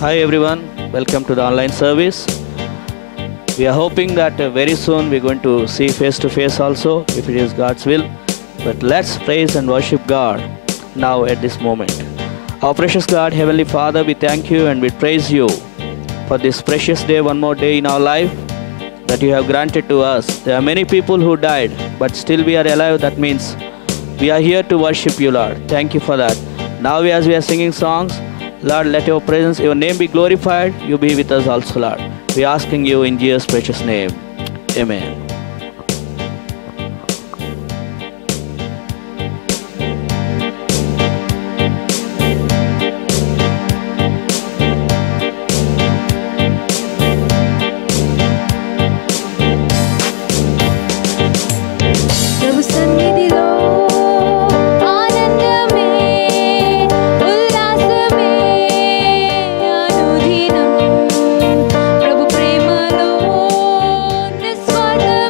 Hi everyone, welcome to the online service. We are hoping that very soon we're going to see face to face also, if it is God's will. But let's praise and worship God now at this moment. Our precious God, Heavenly Father, we thank you and we praise you for this precious day, one more day in our life that you have granted to us. There are many people who died, but still we are alive. That means we are here to worship you, Lord. Thank you for that. Now as we are singing songs, Lord, let your presence, your name be glorified. You be with us also, Lord. We are asking you in Jesus' precious name. Amen. ప్రభు సన్నిధిలో ఆనందమే ఉల్లాసమే అనుదినం ప్రభు ప్రేమలో నిస్వార్థమే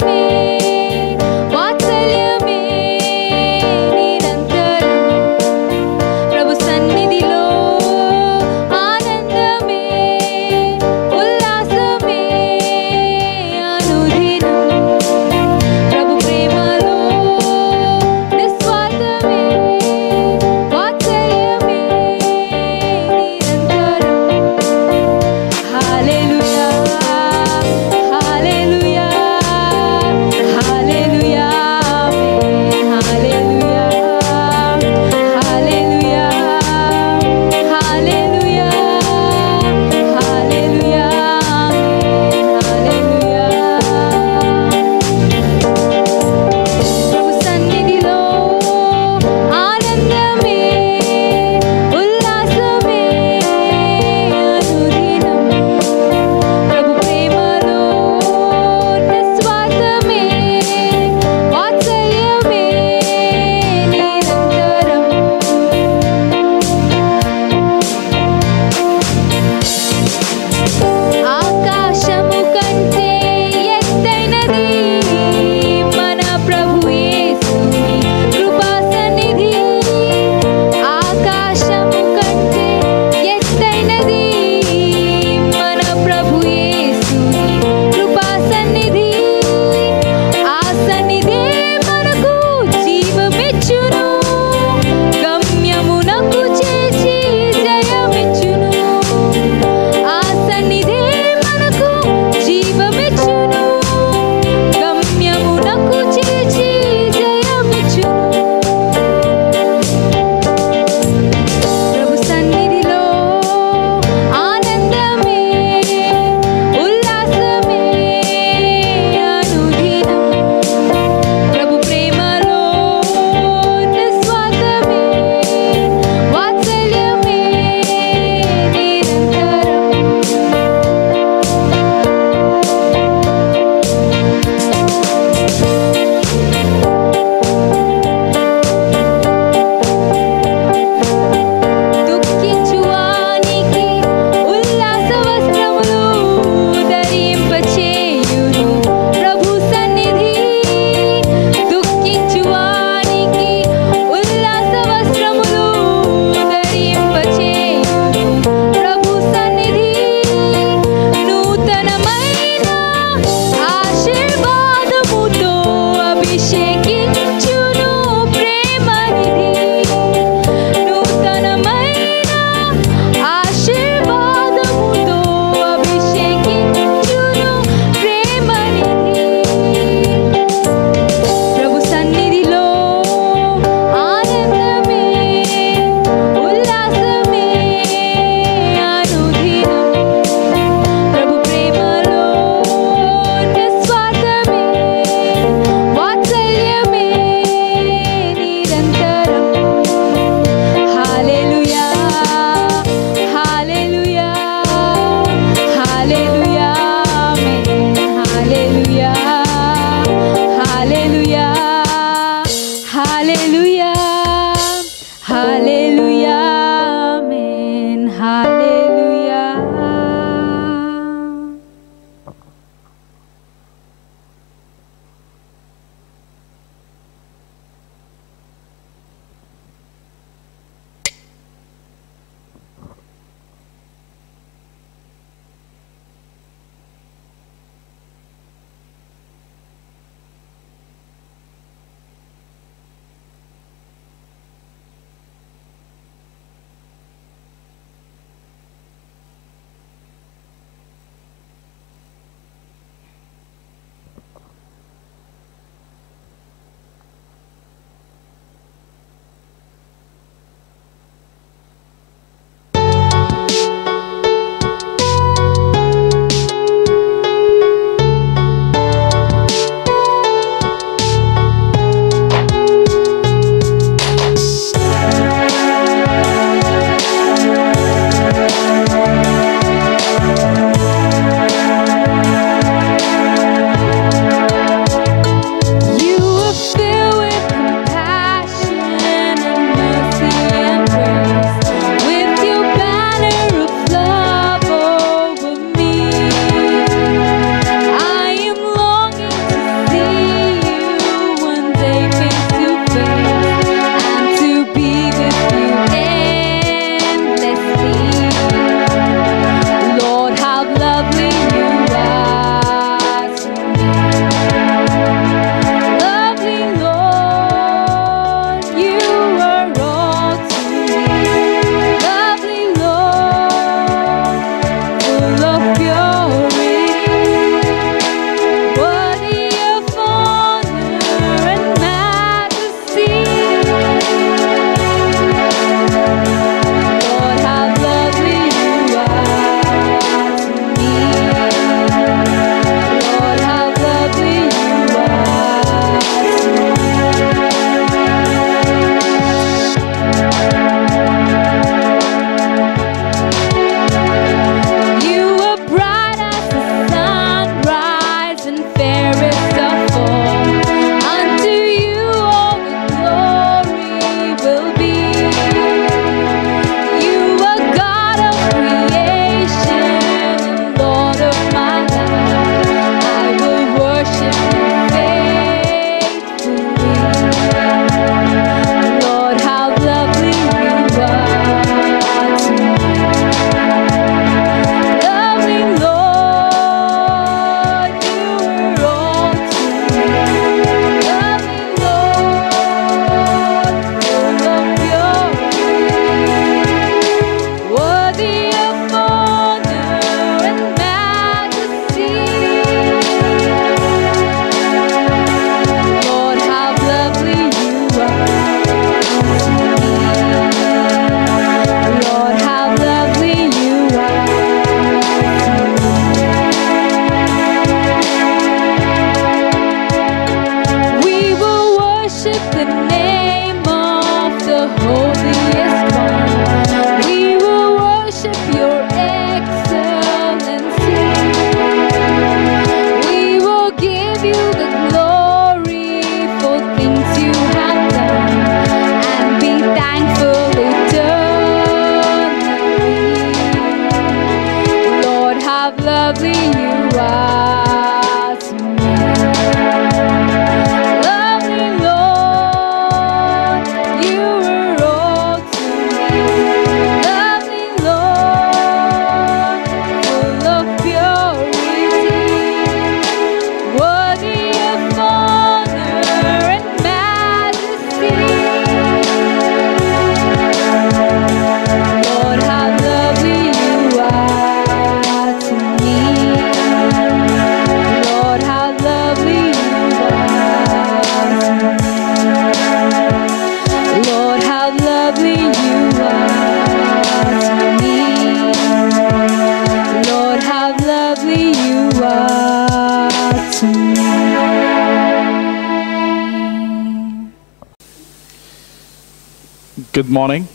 Good morning.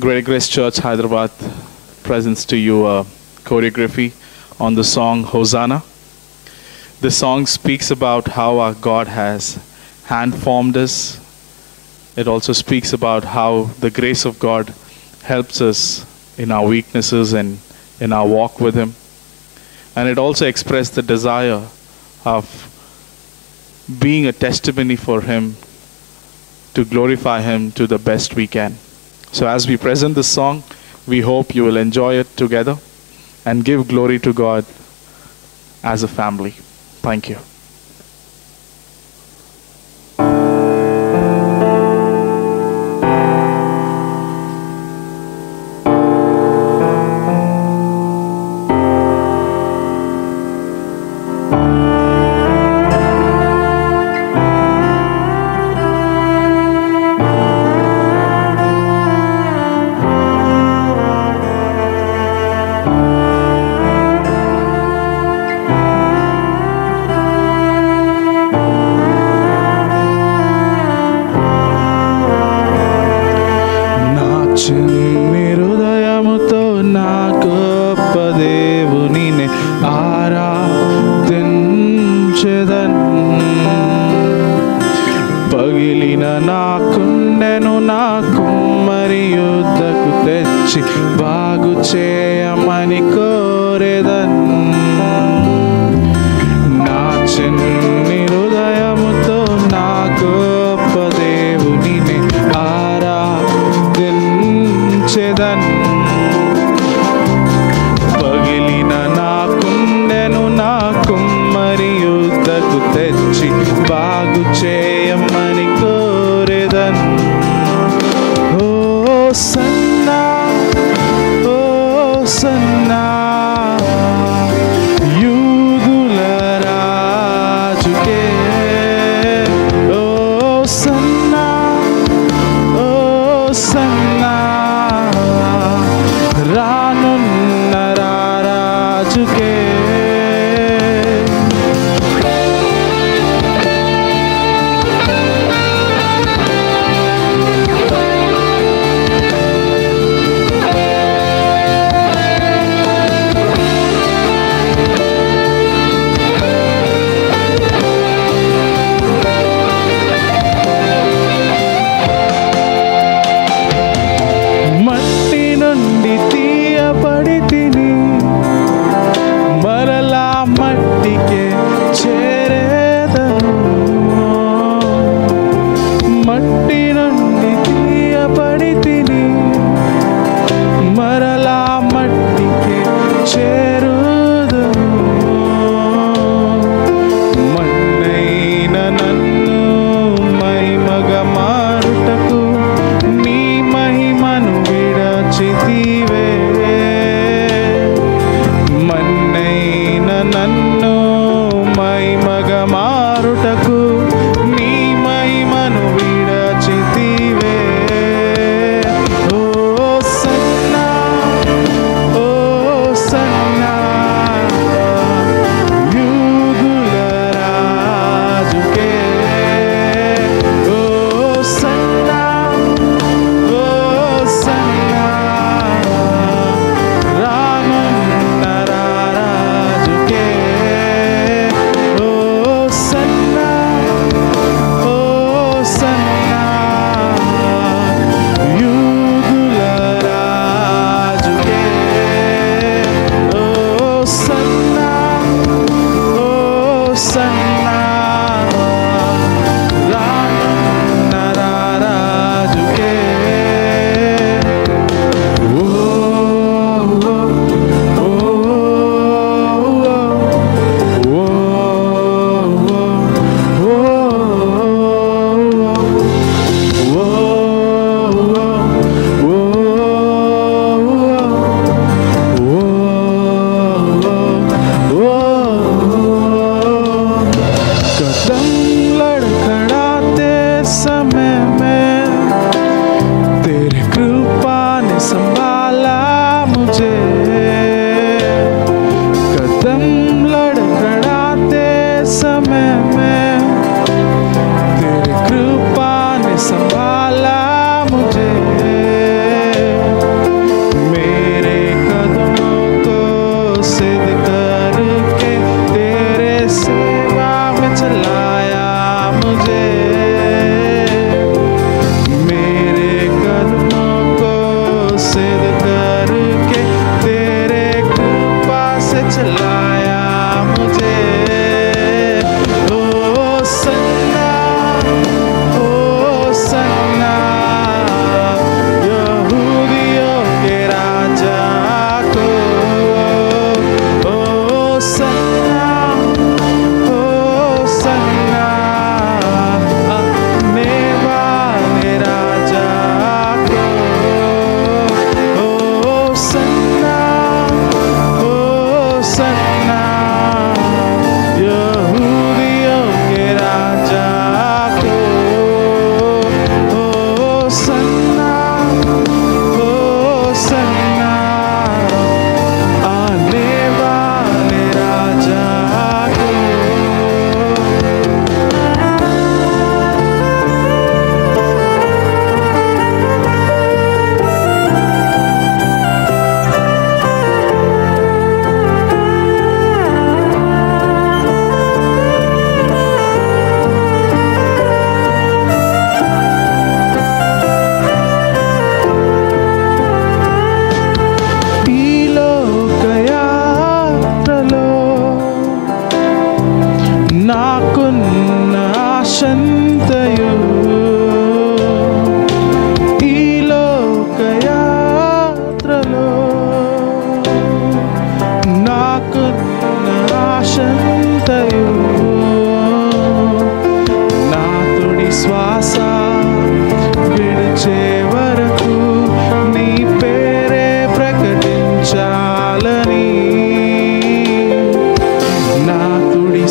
Greater Grace Church, Hyderabad presents to you a choreography on the song Hosanna. The song speaks about how our God has hand-formed us. It also speaks about how the grace of God helps us in our weaknesses and in our walk with Him. And it also expressed the desire of being a testimony for Him, to glorify Him to the best we can. So as we present this song, we hope you will enjoy it together and give glory to God as a family. Thank you.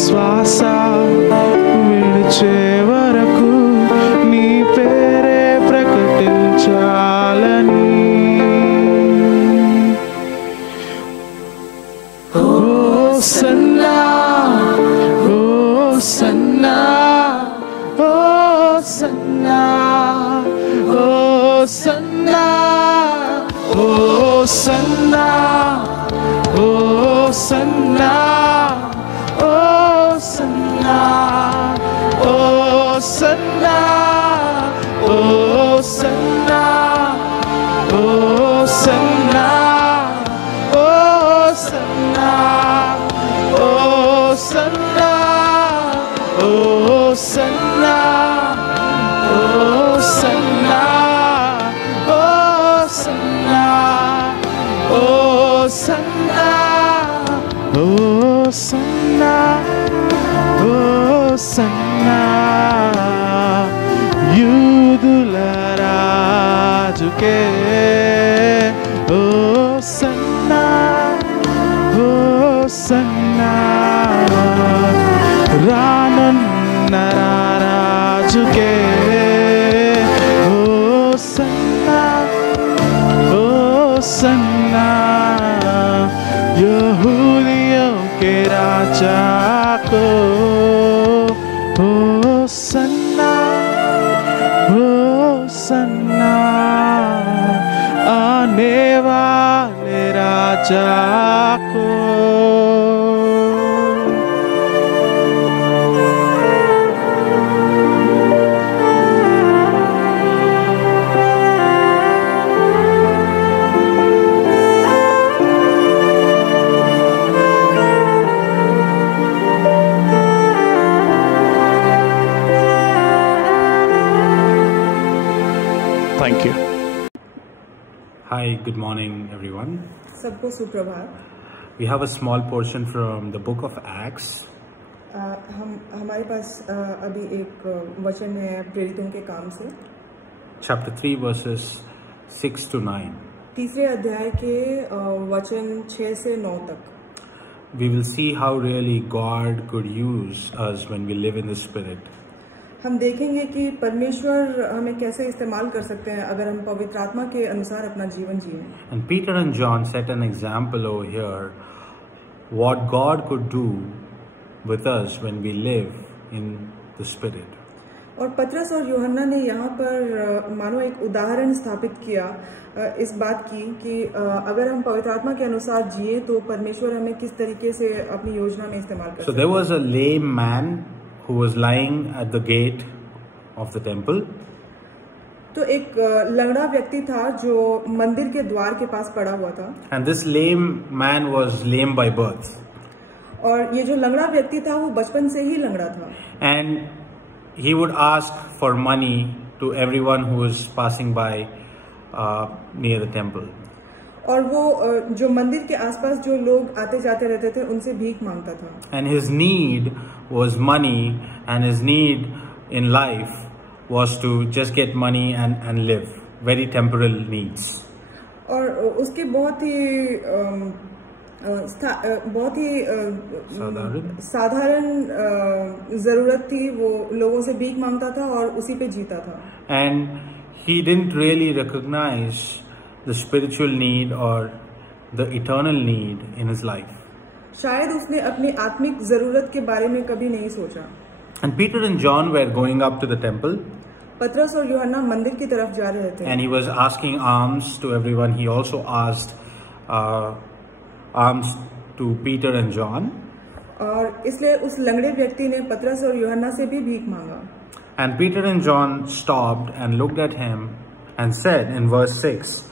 శ్వాస విడిచే వరకు నీ పేరే ప్రకటించాలని. Hosanna hosanna hosanna hosanna hosanna hosanna hosanna hosanna hosanna hosanna hosanna hosanna hosanna hosanna hosanna hosanna hosanna hosanna యూదుల రాజుకే hosanna hosanna రానున్న రాజుకే హోసన్నా హోసన్నా यहूदियों के राजा को होसन्ना होसन्ना आने वाले राजा को. Thank you. Hi, good morning everyone. सबको सुप्रभात. We have a small portion from the book of Acts. हमारे पास अभी एक वचन है प्रेरितों के काम से, Chapter 3 verses 6 to 9. तीसरे अध्याय के वचन 6 से 9 तक. We will see how really God could use us when we live in the Spirit. हम देखेंगे कि परमेश्वर हमें कैसे इस्तेमाल कर सकते हैं अगर हम पवित्र आत्मा के अनुसार अपना जीवन जिएं. And Peter and John set an example over here what God could do with us when we live in the Spirit. और पतरस और यूहन्ना ने यहाँ पर मानो एक उदाहरण स्थापित किया इस बात की कि अगर हम पवित्र आत्मा के अनुसार जिए तो परमेश्वर हमें किस तरीके से अपनी योजना में इस्तेमाल कर सकते हैं. So there was a lame man who was lying at the gate of the temple. तो एक लंगड़ा व्यक्ति था जो मंदिर के द्वार के पास पड़ा हुआ था. And this lame man was lame by birth. और ये जो लंगड़ा व्यक्ति था वो बचपन से ही लंगड़ा था. And he would ask for money to everyone who was passing by near the temple. और वो जो मंदिर के आसपास जो लोग आते जाते रहते थे उनसे भीख मांगता था. And his need was money, and his need in life was to just get money and live. Very temporal needs. और उसके बहुत ही साधारण जरूरत थी. वो लोगों से भीख मांगता था और उसी पे जीता था. And he didn't really recognize the spiritual need or the eternal need in his life. शायद उसने अपनी आत्मिक जरूरत के बारे में कभी नहीं सोचा. And Peter and John were going up to the temple. पतरस और यूहन्ना मंदिर की तरफ जा रहे थे. And he was asking alms to everyone. He also asked alms to Peter and John. और इसलिए उस लंगड़े व्यक्ति ने पतरस और यूहन्ना से भी भीख मांगा. And Peter and John stopped and looked at him and said in verse 6,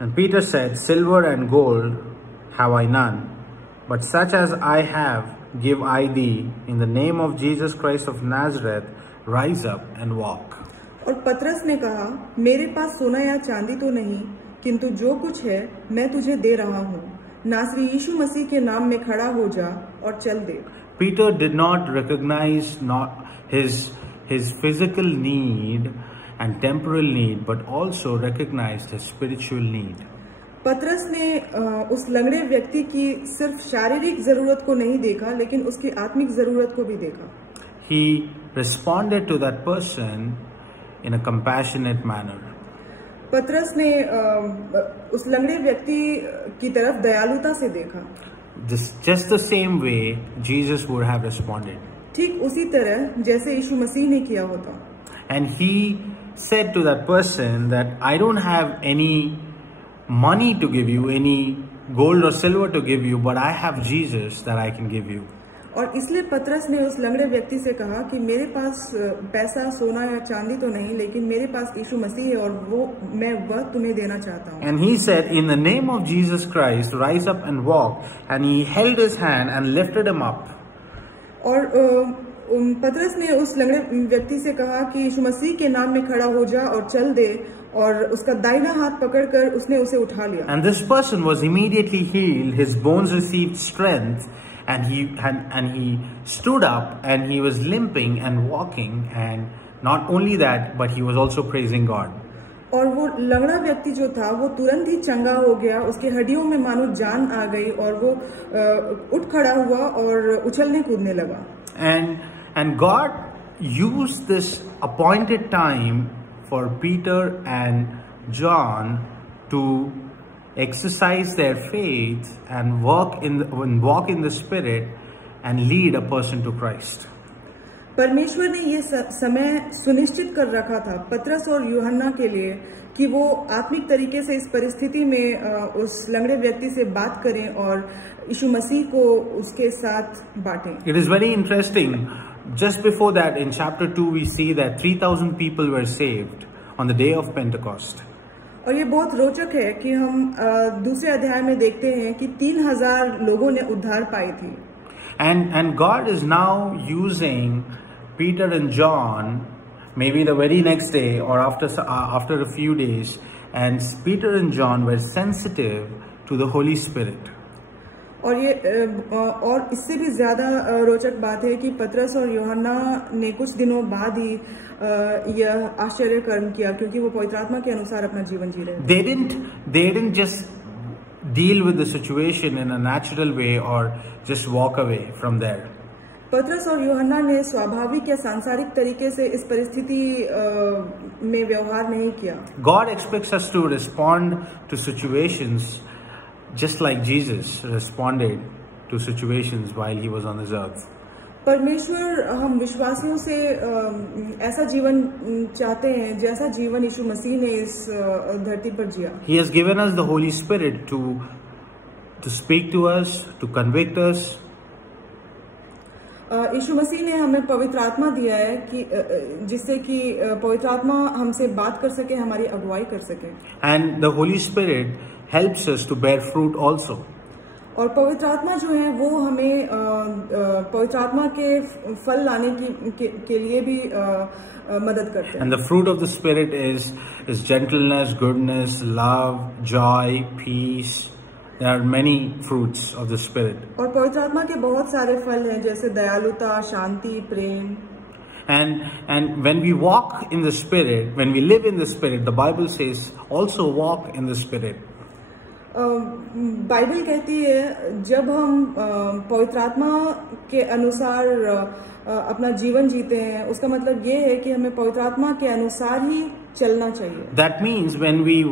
and Peter said, "Silver and gold have I none, but such as I have give I thee. In the name of Jesus Christ of Nazareth, rise up and walk." और पतरस ने कहा, मेरे पास सोना या चांदी तो नहीं, किंतु जो कुछ है मैं तुझे दे रहा हूँ. नासरी यीशु मसीह के नाम में खड़ा हो जा और चल दे. Peter did not recognize not his physical need and temporal need, but also recognized his spiritual need. पतरस ने उस लंगड़े व्यक्ति की सिर्फ शारीरिक जरूरत को नहीं देखा, लेकिन उसकी आत्मिक जरूरत को भी देखा। He responded to that person in a compassionate manner. पतरस ने उस लंगड़े व्यक्ति की तरफ दयालुता से देखा। Just the same way Jesus would have responded. ठीक उसी तरह जैसे यीशु मसीह ने किया होता। And he said to that person that I don't have any money to give you, any gold or silver to give you, but I have Jesus that I can give you. और इसलिए पतरस ने उस लंगड़े व्यक्ति से कहा कि मेरे पास पैसा, सोना या चांदी तो नहीं, लेकिन मेरे पास यीशु मसीह है और मैं वह तुम्हें देना चाहता हूँ। And he said, in the name of Jesus Christ, rise up and walk. And he held his hand and lifted him up. और पतरस ने उस लंगड़े व्यक्ति से कहा कि यीशु मसीह के नाम में खड़ा हो जा और चल दे, और उसका दाहिना हाथ पकड़कर उसने उसे उठा लिया। And this person was immediately healed. His bones received strength. And he stood up and he was limping and walking, and not only that, but he was also praising God. और वो लंगड़ा व्यक्ति जो था वो तुरंत ही चंगा हो गया, उसकी हड्डियों में मानो जान आ गई और वो उठ खड़ा हुआ और उछलने कूदने लगा। And God used this appointed time for Peter and John to exercise their faith and walk in the Spirit and lead a person to Christ. परमेश्वर ने ये समय सुनिश्चित कर रखा था पतरस और यूहन्ना के लिए कि वो आत्मिक तरीके से इस परिस्थिति में उस लंगड़े व्यक्ति से बात करें और यीशु मसीह को उसके साथ बांटें। It is very interesting. Just before that, in chapter 2, we see that 3,000 people were saved on the day of Pentecost. और ये बहुत रोचक है कि हम दूसरे अध्याय में देखते हैं कि 3,000 लोगों ने उद्धार पाई थी। And God is now using Peter and John, maybe the very next day or after a few days, and Peter and John were sensitive to the Holy Spirit. और इससे भी ज्यादा रोचक बात है कि पतरस और यूहन्ना ने कुछ दिनों बाद ही यह आश्चर्य कर्म किया, क्योंकि वो पवित्र आत्मा के अनुसार अपना जीवन जी रहे। They didn't just deal with the situation in a natural way or just walk away from there. पतरस और यूहन्ना ने स्वाभाविक या सांसारिक तरीके से इस परिस्थिति में व्यवहार नहीं किया। God expects us to respond to situations just like Jesus responded to situations while he was on this earth. परमेश्वर हम विश्वासियों से ऐसा जीवन चाहते हैं जैसा जीवन यीशु मसीह ने इस धरती पर जिया। He has given us the Holy Spirit to speak to us, to convict us. यीशु मसीह ने हमें पवित्र आत्मा दिया है कि जिससे कि पवित्र आत्मा हमसे बात कर सके, हमारी अगुवाई कर सके। And the Holy Spirit helps us to bear fruit also. और पवित्र आत्मा जो है वो हमें पवित्र आत्मा के फल लाने के लिए भी मदद करते हैं। And the fruit of the Spirit is gentleness, goodness, love, joy, peace. There are many fruits of the Spirit. और पवित्र आत्मा के बहुत सारे फल हैं, जैसे दयालुता, शांति, प्रेम। And when we walk in the Spirit, when we live in the Spirit, the Bible says also walk in the Spirit. Bible कहती है जब हम पवित्र आत्मा के अनुसार अपना जीवन जीते हैं, उसका मतलब ये है कि हमें पवित्र आत्मा के अनुसार ही चलना चाहिए। That means when we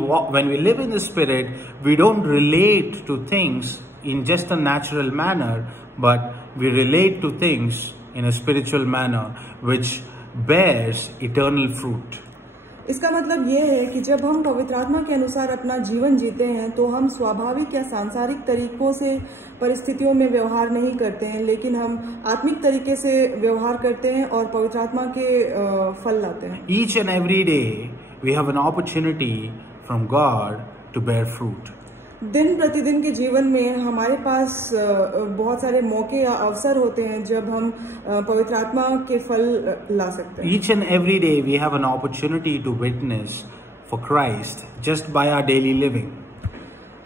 live in the Spirit, we don't relate to things in just a natural manner, but we relate to things in a spiritual manner, which bears eternal fruit. इसका मतलब ये है कि जब हम पवित्र आत्मा के अनुसार अपना जीवन जीते हैं तो हम स्वाभाविक या सांसारिक तरीकों से परिस्थितियों में व्यवहार नहीं करते हैं, लेकिन हम आत्मिक तरीके से व्यवहार करते हैं और पवित्र आत्मा के फल लाते हैं। Each and every day we have an opportunity from God to bear fruit. दिन प्रतिदिन के जीवन में हमारे पास बहुत सारे मौके या अवसर होते हैं जब हम पवित्र आत्मा के फल ला सकते हैं। Each and every day we have an opportunity to witness for Christ just by our daily living.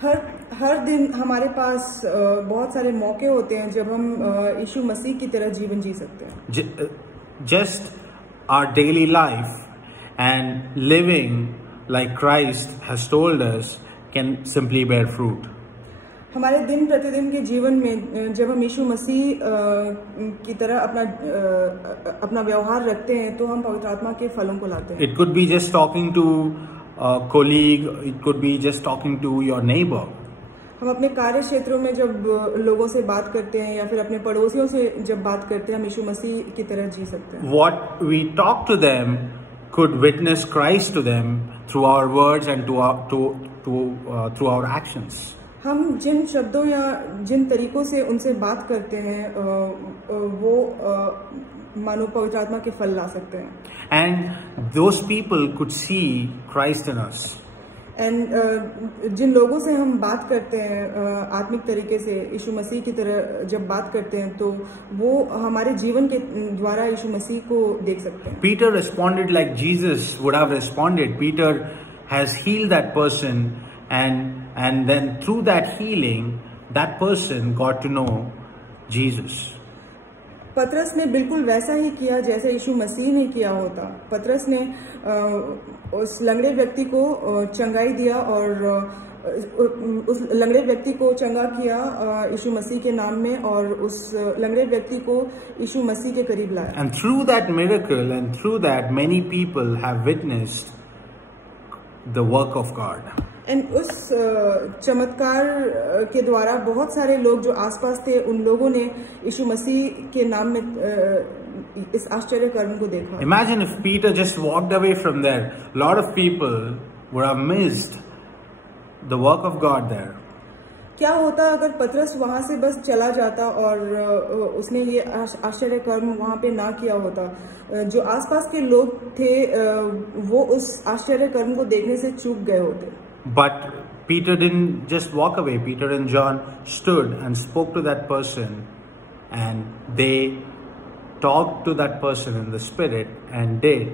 हर दिन हमारे पास बहुत सारे मौके होते हैं जब हम यीशु मसीह की तरह जीवन जी सकते हैं। Just our daily life and living like Christ has told us can simply bear fruit. हमारे दिन प्रतिदिन के जीवन में जब हम यीशु मसीह की तरह अपना व्यवहार रखते हैं तो हम पवित्र आत्मा के फलों को लाते हैं. It could be just talking to a colleague, it could be just talking to your neighbor. हम अपने कार्य क्षेत्रों में जब लोगों से बात करते हैं या फिर अपने पड़ोसियों से जब बात करते हैं हम यीशु मसीह की तरह जी सकते हैं. What we talk to them could witness Christ to them through our words and through our actions. हम जिन शब्दों या जिन तरीकों से उनसे बात करते हैं वो मानो पवित्र आत्मा के फल ला सकते हैं. And those people could see Christ in us. And जिन लोगों से हम बात करते हैं आत्मिक तरीके से यीशु मसीह की तरह जब बात करते हैं तो वो हमारे जीवन के द्वारा यीशु मसीह को देख सकते हैं. Peter responded like Jesus would have responded. Peter has healed that person, and then through that healing, that person got to know Jesus. पतरस ने बिल्कुल वैसा ही किया जैसे यीशु मसीह ने किया होता. पतरस ने उस लंगड़े व्यक्ति को चंगाई दिया और उस लंगड़े व्यक्ति को चंगा किया यीशु मसीह के नाम में और उस लंगड़े व्यक्ति को यीशु मसीह के करीब लाया. And through that miracle and through that many people have witnessed the work of God. And उस चमत्कार के द्वारा बहुत सारे लोग जो आसपास थे उन लोगों ने यीशु मसीह के नाम में इस आश्चर्य कर्म को देखा. Imagine if Peter just walked away from there. A lot of people would have missed the work of God there. क्या होता अगर पतरस वहां से बस चला जाता और उसने ये आश्चर्य कर्म वहां पे ना किया होता. जो आसपास के लोग थे वो उस आश्चर्य कर्म को देखने से चूक गए होते. But Peter didn't just walk away. Peter and John stood and spoke to that person, and they talked to that person in the spirit and did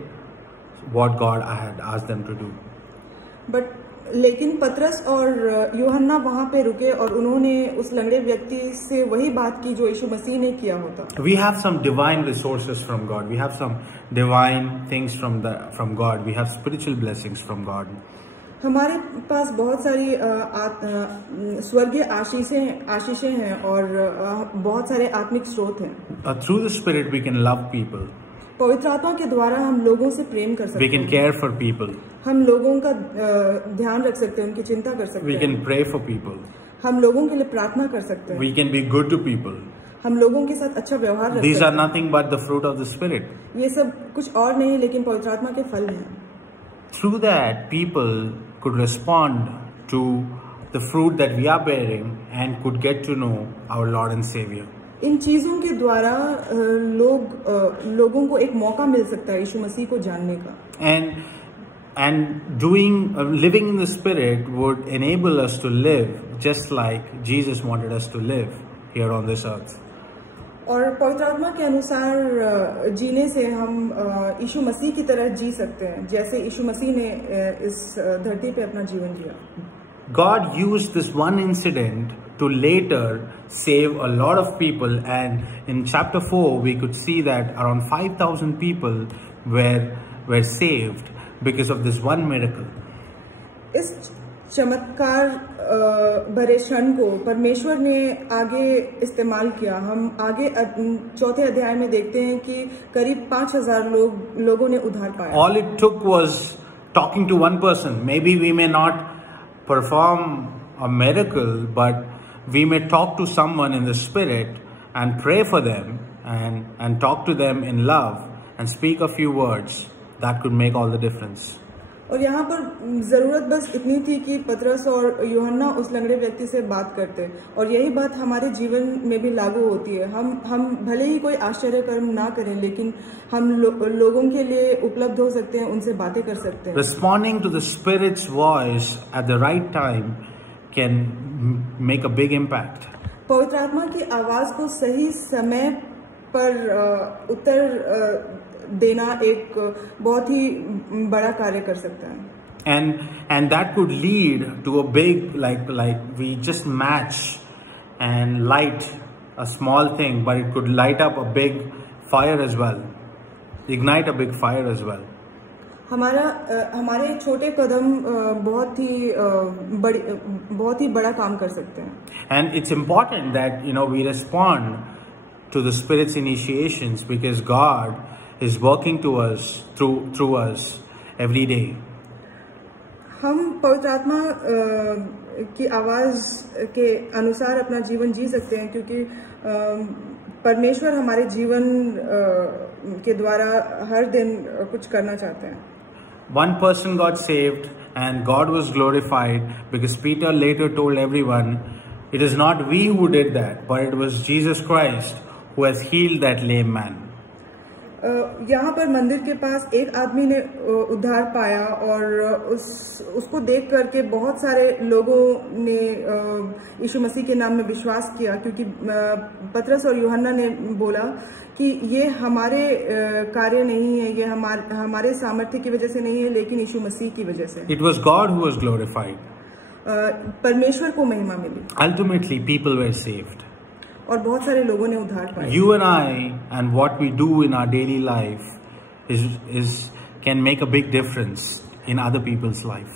what God had asked them to do. But लेकिन पतरस और यूहन्ना वहां पे रुके और उन्होंने उस लंगड़े व्यक्ति से वही बात की जो यीशु मसीह ने किया होता. We have some divine resources from God. We have some divine things from God. We have spiritual blessings from God. हमारे पास बहुत सारी स्वर्गीय आशीषें हैं और बहुत सारे आत्मिक स्रोत हैं. Through the Spirit we can love people. पवित्र आत्मा के द्वारा हम लोगों से प्रेम कर सकते हैं. We can care for people. हम लोगों का ध्यान रख सकते हैं, उनकी चिंता कर सकते हैं. We can pray for people. हम लोगों के लिए प्रार्थना कर सकते हैं. We can be good to people. हम लोगों के साथ अच्छा व्यवहार रख सकते हैं. These are nothing but the fruit of the Spirit. ये सब कुछ और नहीं लेकिन पवित्र आत्मा के फल हैं. Through that, people could respond to the fruit that we are bearing and could get to know our Lord and Savior. इन चीजों के द्वारा लोगों को एक मौका मिल सकता है यीशु मसीह को जानने का. And living in the Spirit would enable us to live just like Jesus wanted us to live here on this earth. और पवित्र आत्मा के अनुसार जीने से हम यीशु मसीह की तरह जी सकते हैं जैसे यीशु मसीह ने इस धरती पे अपना जीवन जिया. God used this one incident to later save a lot of people, and in chapter 4 we could see that around 5,000 people were saved because of this one miracle. इस चमत्कार भरे क्षण को परमेश्वर ने आगे इस्तेमाल किया. हम आगे चौथे अध्याय में देखते हैं कि करीब 5,000 लोगों ने उद्धार पाया. All it took was talking to one person. Maybe we may not perform a miracle, but we may talk to someone in the Spirit and pray for them and talk to them in love and speak a few words. That could make all the difference. और यहाँ पर जरूरत बस इतनी थी कि पतरस और यूहन्ना उस लंगड़े व्यक्ति से बात करते और यही बात हमारे जीवन में भी लागू होती है. हम भले ही कोई आश्चर्य कर्म ना करें लेकिन हम लोगों के लिए उपलब्ध हो सकते हैं, उनसे बातें कर सकते हैं. Responding to the Spirit's voice at the right time can make a big impact. पवित्र आत्मा की आवाज को सही समय पर उत्तर देना एक बहुत ही बड़ा कार्य कर सकता है. And that could lead to a big like we just match and light a small thing, but it could light up a big fire as well, ignite a big fire as well. हमारे छोटे कदम बहुत ही बड़ा काम कर सकते हैं. And it's important that we respond to the Spirit's initiations because God is working to us through us every day. हम पवित्र आत्मा की आवाज के अनुसार अपना जीवन जी सकते हैं क्योंकि परमेश्वर हमारे जीवन के द्वारा हर दिन कुछ करना चाहते हैं. One person got saved and God was glorified because Peter later told everyone, it is not we who did that, but it was Jesus Christ who has healed that lame man. यहाँ पर मंदिर के पास एक आदमी ने उद्धार पाया और उसको देख करके बहुत सारे लोगों ने यीशु मसीह के नाम में विश्वास किया क्योंकि पतरस और यूहन्ना ने बोला कि ये हमारे कार्य नहीं है, ये हमारे सामर्थ्य की वजह से नहीं है, लेकिन यीशु मसीह की वजह से. It was God who was glorified. परमेश्वर को महिमा मिली. Ultimately, people were saved. और बहुत सारे लोगों ने उद्धार पाया. You and I and what we do in our daily life can make a big difference in other people's life.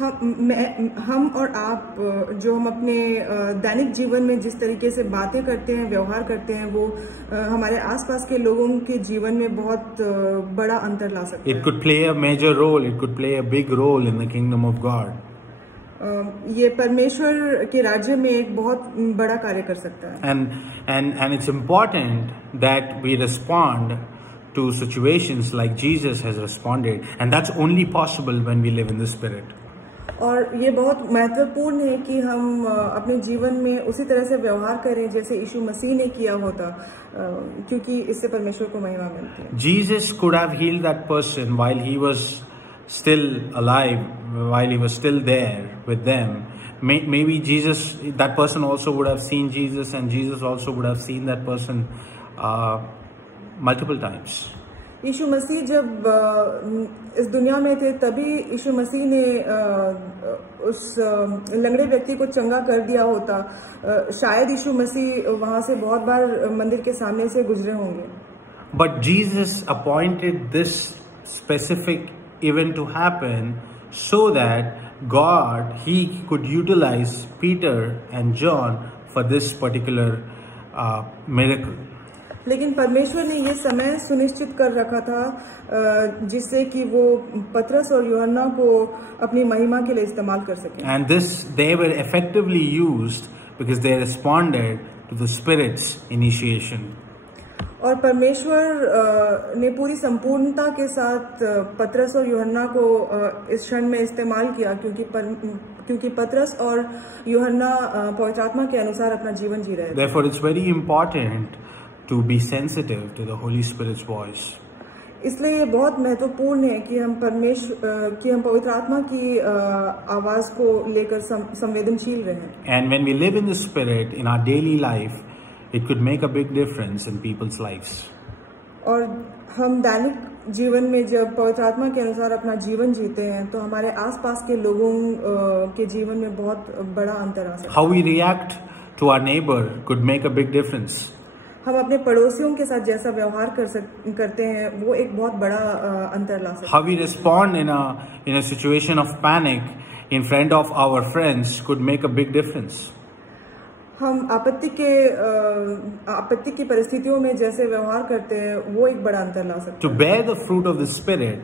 हम और आप जो हम अपने दैनिक जीवन में जिस तरीके से बातें करते हैं, व्यवहार करते हैं, वो हमारे आसपास के लोगों के जीवन में बहुत बड़ा अंतर ला सकते हैं. It could play a major role. It could play a big role in the kingdom of God. ये परमेश्वर के राज्य में एक बहुत बड़ा कार्य कर सकता है. And it's important that we respond to situations like Jesus has responded, and that's only possible when we live in the Spirit. और ये बहुत महत्वपूर्ण है कि हम अपने जीवन में उसी तरह से व्यवहार करें जैसे यीशु मसीह ने किया होता, क्योंकि इससे परमेश्वर को महिमा मिलती है. Jesus could have healed that person while he was still alive, while he was still there with them. Maybe that person also would have seen Jesus, and Jesus also would have seen that person multiple times. यीशु मसीह जब इस दुनिया में थे तभी यीशु मसीह ने उस लंगड़े व्यक्ति को चंगा कर दिया होता. शायद यीशु मसीह वहां से बहुत बार मंदिर के सामने से गुजरे होंगे. But Jesus appointed this specific event to happen so that he could utilize Peter and John for this particular miracle. लेकिन परमेश्वर ने ये समय सुनिश्चित कर रखा था जिससे कि वो पतरस और यूहन्ना को अपनी महिमा के लिए इस्तेमाल कर सकें. And they were effectively used because they responded to the Spirit's initiation. और परमेश्वर ने पूरी संपूर्णता के साथ पतरस और यूहन्ना को इस क्षण में इस्तेमाल किया क्योंकि पतरस और यूहन्ना पवित्र आत्मा के अनुसार अपना जीवन जी रहे थे. Therefore, it's very important to be sensitive to the Holy Spirit's voice. इसलिए ये बहुत महत्वपूर्ण है कि हम पवित्र आत्मा की आवाज को लेकर संवेदनशील रहें. And when we live in the Spirit in our daily life, it could make a big difference in people's lives. और हम दैनिक जीवन में जब पवित्र आत्मा के अनुसार अपना जीवन जीते हैं तो हमारे आसपास के लोगों के जीवन में बहुत बड़ा अंतर आ सकता है. How we react to our neighbor could make a big difference. हम अपने पड़ोसियों के साथ जैसा व्यवहार करते हैं वो एक बहुत बड़ा अंतर ला सकता है. How we respond in a situation of panic in front of our friends could make a big difference. हम आपत्ति की परिस्थितियों में जैसे व्यवहार करते हैं वो एक बड़ा अंतर ला सकता है. To bear the fruit of the Spirit,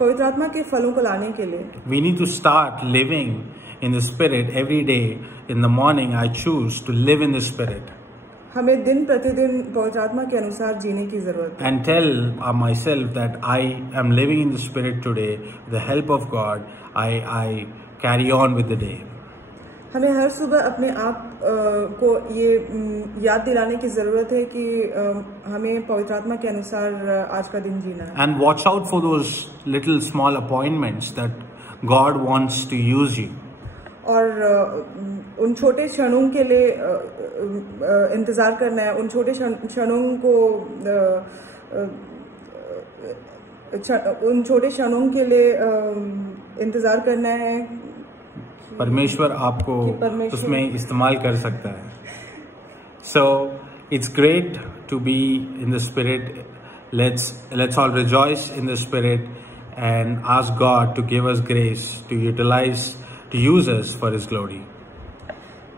पवित्र आत्मा के फलों को लाने के लिए we need to start living in the Spirit every day. In the morning, I choose to live in the Spirit. हमें दिन प्रतिदिन पवित्र आत्मा के अनुसार जीने की जरूरत है. And tell myself that I am living in the Spirit today. With the help of God, I carry on with the day. हमें हर सुबह अपने आप को ये याद दिलाने की जरूरत है कि हमें पवित्र आत्मा के अनुसार आज का दिन जीना है. And watch out for those little small appointments that God wants to use you. और उन छोटे क्षणों के लिए इंतजार करना है. उन छोटे क्षणों को उन छोटे क्षणों के लिए इंतजार करना है. परमेश्वर आपको उसमें इस्तेमाल कर सकता है. So it's great to be in the Spirit. Let's all rejoice in the Spirit and ask God to give us grace to use us for His glory.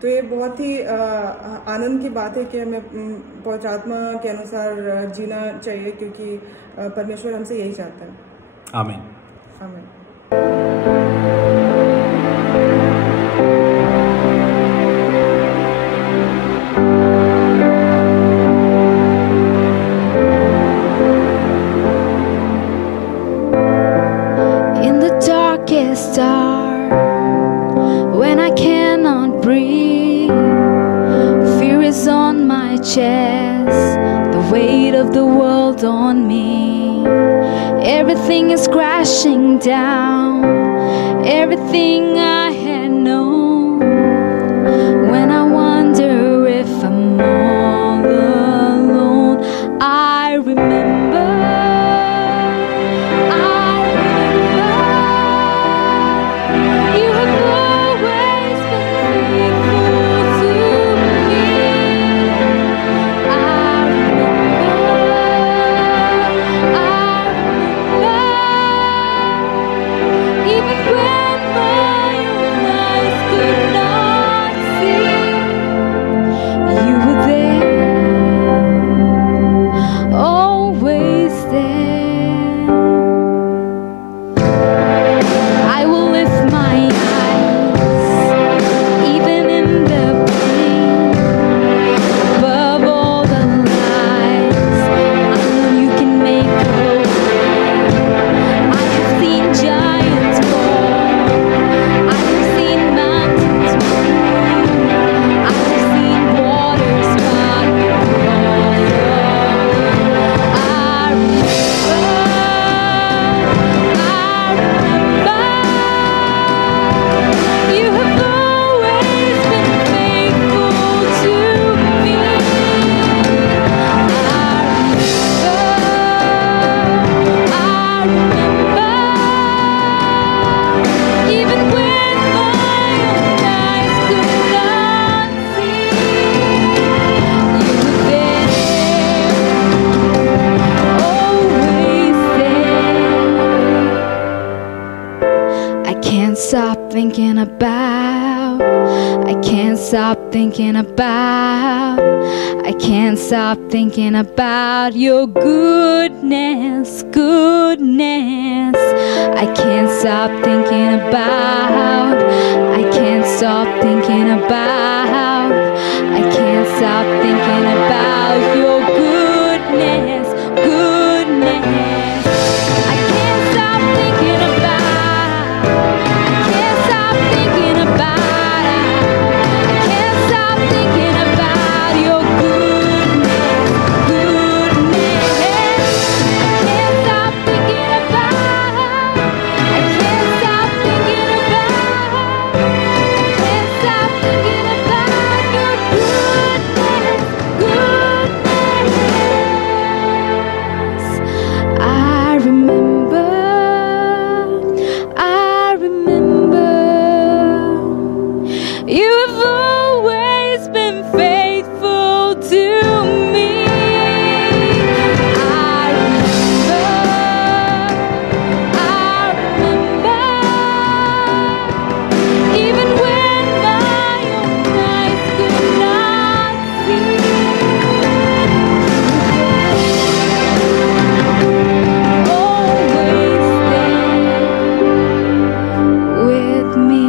तो ये बहुत ही आनंद की बात है कि हमें पवित्र आत्मा के अनुसार जीना चाहिए, क्योंकि परमेश्वर हमसे यही चाहता है. Amen. आमीन. In the darkest hour, when I cannot breathe, fear is on my chest, the weight of the world on me. Everything is crashing down, everything I had known. When I wonder if I'm all alone, I remember. You have always been faithful to me. I remember, even when my own eyes could not see, you were there, always there. I will lift my eyes, even in the pain, above all the lies. I know you can make a way. I have seen giants fall, I have seen mountains move, I have seen waters part. I remember, you have always been faithful to me. I remember, even when my own eyes could not see, you were there, always there. I can't stop thinking about, I can't stop thinking about, I can't stop thinking about your goodness, goodness. I can't stop thinking about, I can't stop thinking about, I can't stop thinking about your goodness, goodness. I can't stop thinking about, I can't stop thinking about, I can't stop thinking about your goodness, goodness. I can't stop thinking about, I can't stop thinking about, I can't stop thinking about your goodness, goodness. I remember, you have always been faithful to me. I remember, even when my own eyes could not see, always there with me.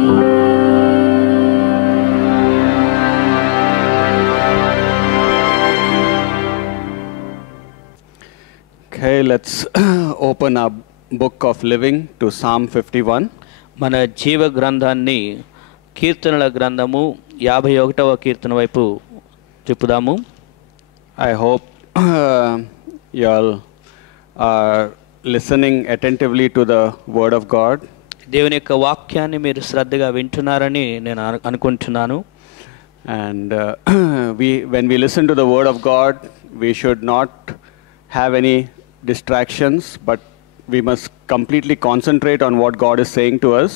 Okay, let's open our book of living to Psalm 51. మన జీవ గ్రంథాన్ని కీర్తనల గ్రంథము 51వ కీర్తన వైపు తిప్పుదాము. I hope you all are listening attentively to the word of God. దేవుని యొక్క వాక్యాన్ని మీరు శ్రద్ధగా వింటున్నారని నేను అనుకుంటున్నాను. And when we listen to the word of God, we should not have any distractions, but we must completely concentrate on what God is saying to us.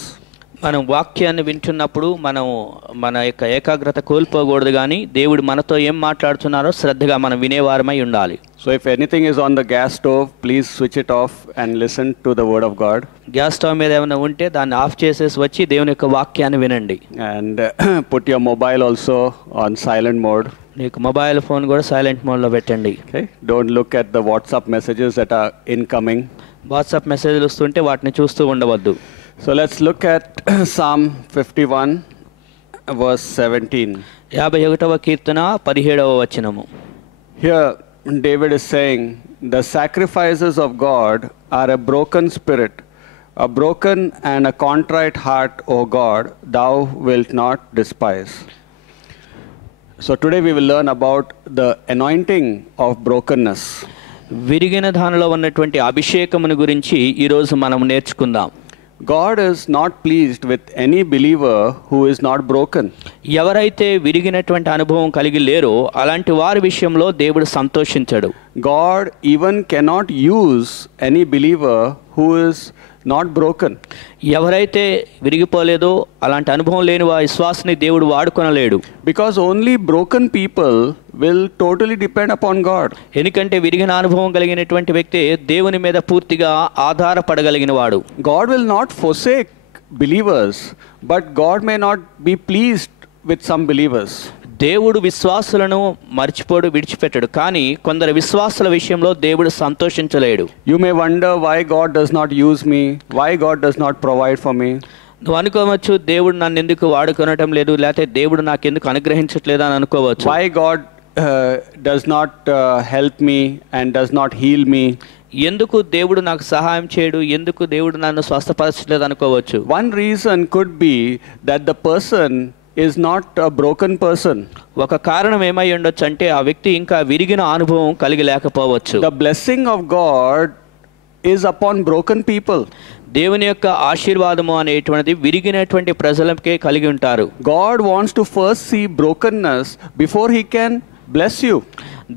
మనం వాక్యాన్ని వింటున్నప్పుడు మనం మన యొక్క ఏకాగ్రత కోల్పోకూడదు, కానీ దేవుడు మనతో ఏం మాట్లాడుతున్నారో శ్రద్ధగా మనం వినేవారమై ఉండాలి. So if anything is on the gas stove, please switch it off and listen to the word of God. Gas stove మీద ఏమైనా ఉంటే దాన్ని ఆఫ్ చేసేసి వచ్చి దేవుని యొక్క వాక్యాన్ని వినండి. And put your mobile also on silent mode. నీకు మొబైల్ ఫోన్ కూడా సైలెంట్ మోడ్లో పెట్టండి. Okay? Don't look at the WhatsApp messages that are incoming. WhatsApp మెసేజ్లు వస్తుంటే వాటిని చూస్తూ ఉండవద్దు. So let's look at Psalm 51 verse 17. 51వ కీర్తన 17వ వచనము. Here David is saying, the sacrifices of God are a broken spirit, a broken and a contrite heart, O God, thou wilt not despise. So today we will learn about the anointing of brokenness. విరిగిన దానిలో ఉన్నటువంటి అభిషేకమును గురించి ఈరోజు మనం నేర్చుకుందాం. God is not pleased with any believer who is not broken. ఎవరైతే విరిగినటువంటి అనుభవం కలిగి లేరో అలాంటి వారి విషయంలో దేవుడు సంతోషించడు. God even cannot use any believer who is not broken. ఎవరైతే విరిగిపోలేదో అలాంటి అనుభవం లేని విశ్వాసిని దేవుడు వాడుకొనలేడు. Because only broken people will totally depend upon God. ఎందుకంటే విరిగిన అనుభవం కలిగినటువంటి వ్యక్తి దేవుని మీద పూర్తిగా ఆధారపడగలిగిన వాడు. God will not forsake believers, but God may not be pleased with some believers. దేవుడు విశ్వాసులను మర్చిపోడు, విడిచిపెట్టడు. కానీ కొందరు విశ్వాసుల విషయంలో దేవుడు సంతోషించలేడు. You may wonder why God does not use me, why God does not provide for me. నువ్వు అనుకోవచ్చు దేవుడు నన్ను ఎందుకు వాడుకొనటం లేదు, లేకపోతే దేవుడు నాకు ఎందుకు అనుగ్రహించట్లేదు అని అనుకోవచ్చు. Why God does not help me and does not heal me. ఎందుకు దేవుడు నాకు సహాయం చేయడు, ఎందుకు దేవుడు నన్ను స్వస్థపరచలేదు అనుకోవచ్చు. One reason could be that the person is not a broken person. ఒక కారణం ఏమై ఉండొచ్చు అంటే ఆ వ్యక్తి ఇంకా విరిగిన అనుభవం కలిగి లేకపోవచ్చు. The blessing of God is upon broken people. దేవుని యొక్క ఆశీర్వాదము అనేటువంటిది విరిగినటువంటి ప్రజలకే కలిగి ఉంటారు. God wants to first see brokenness before he can bless you.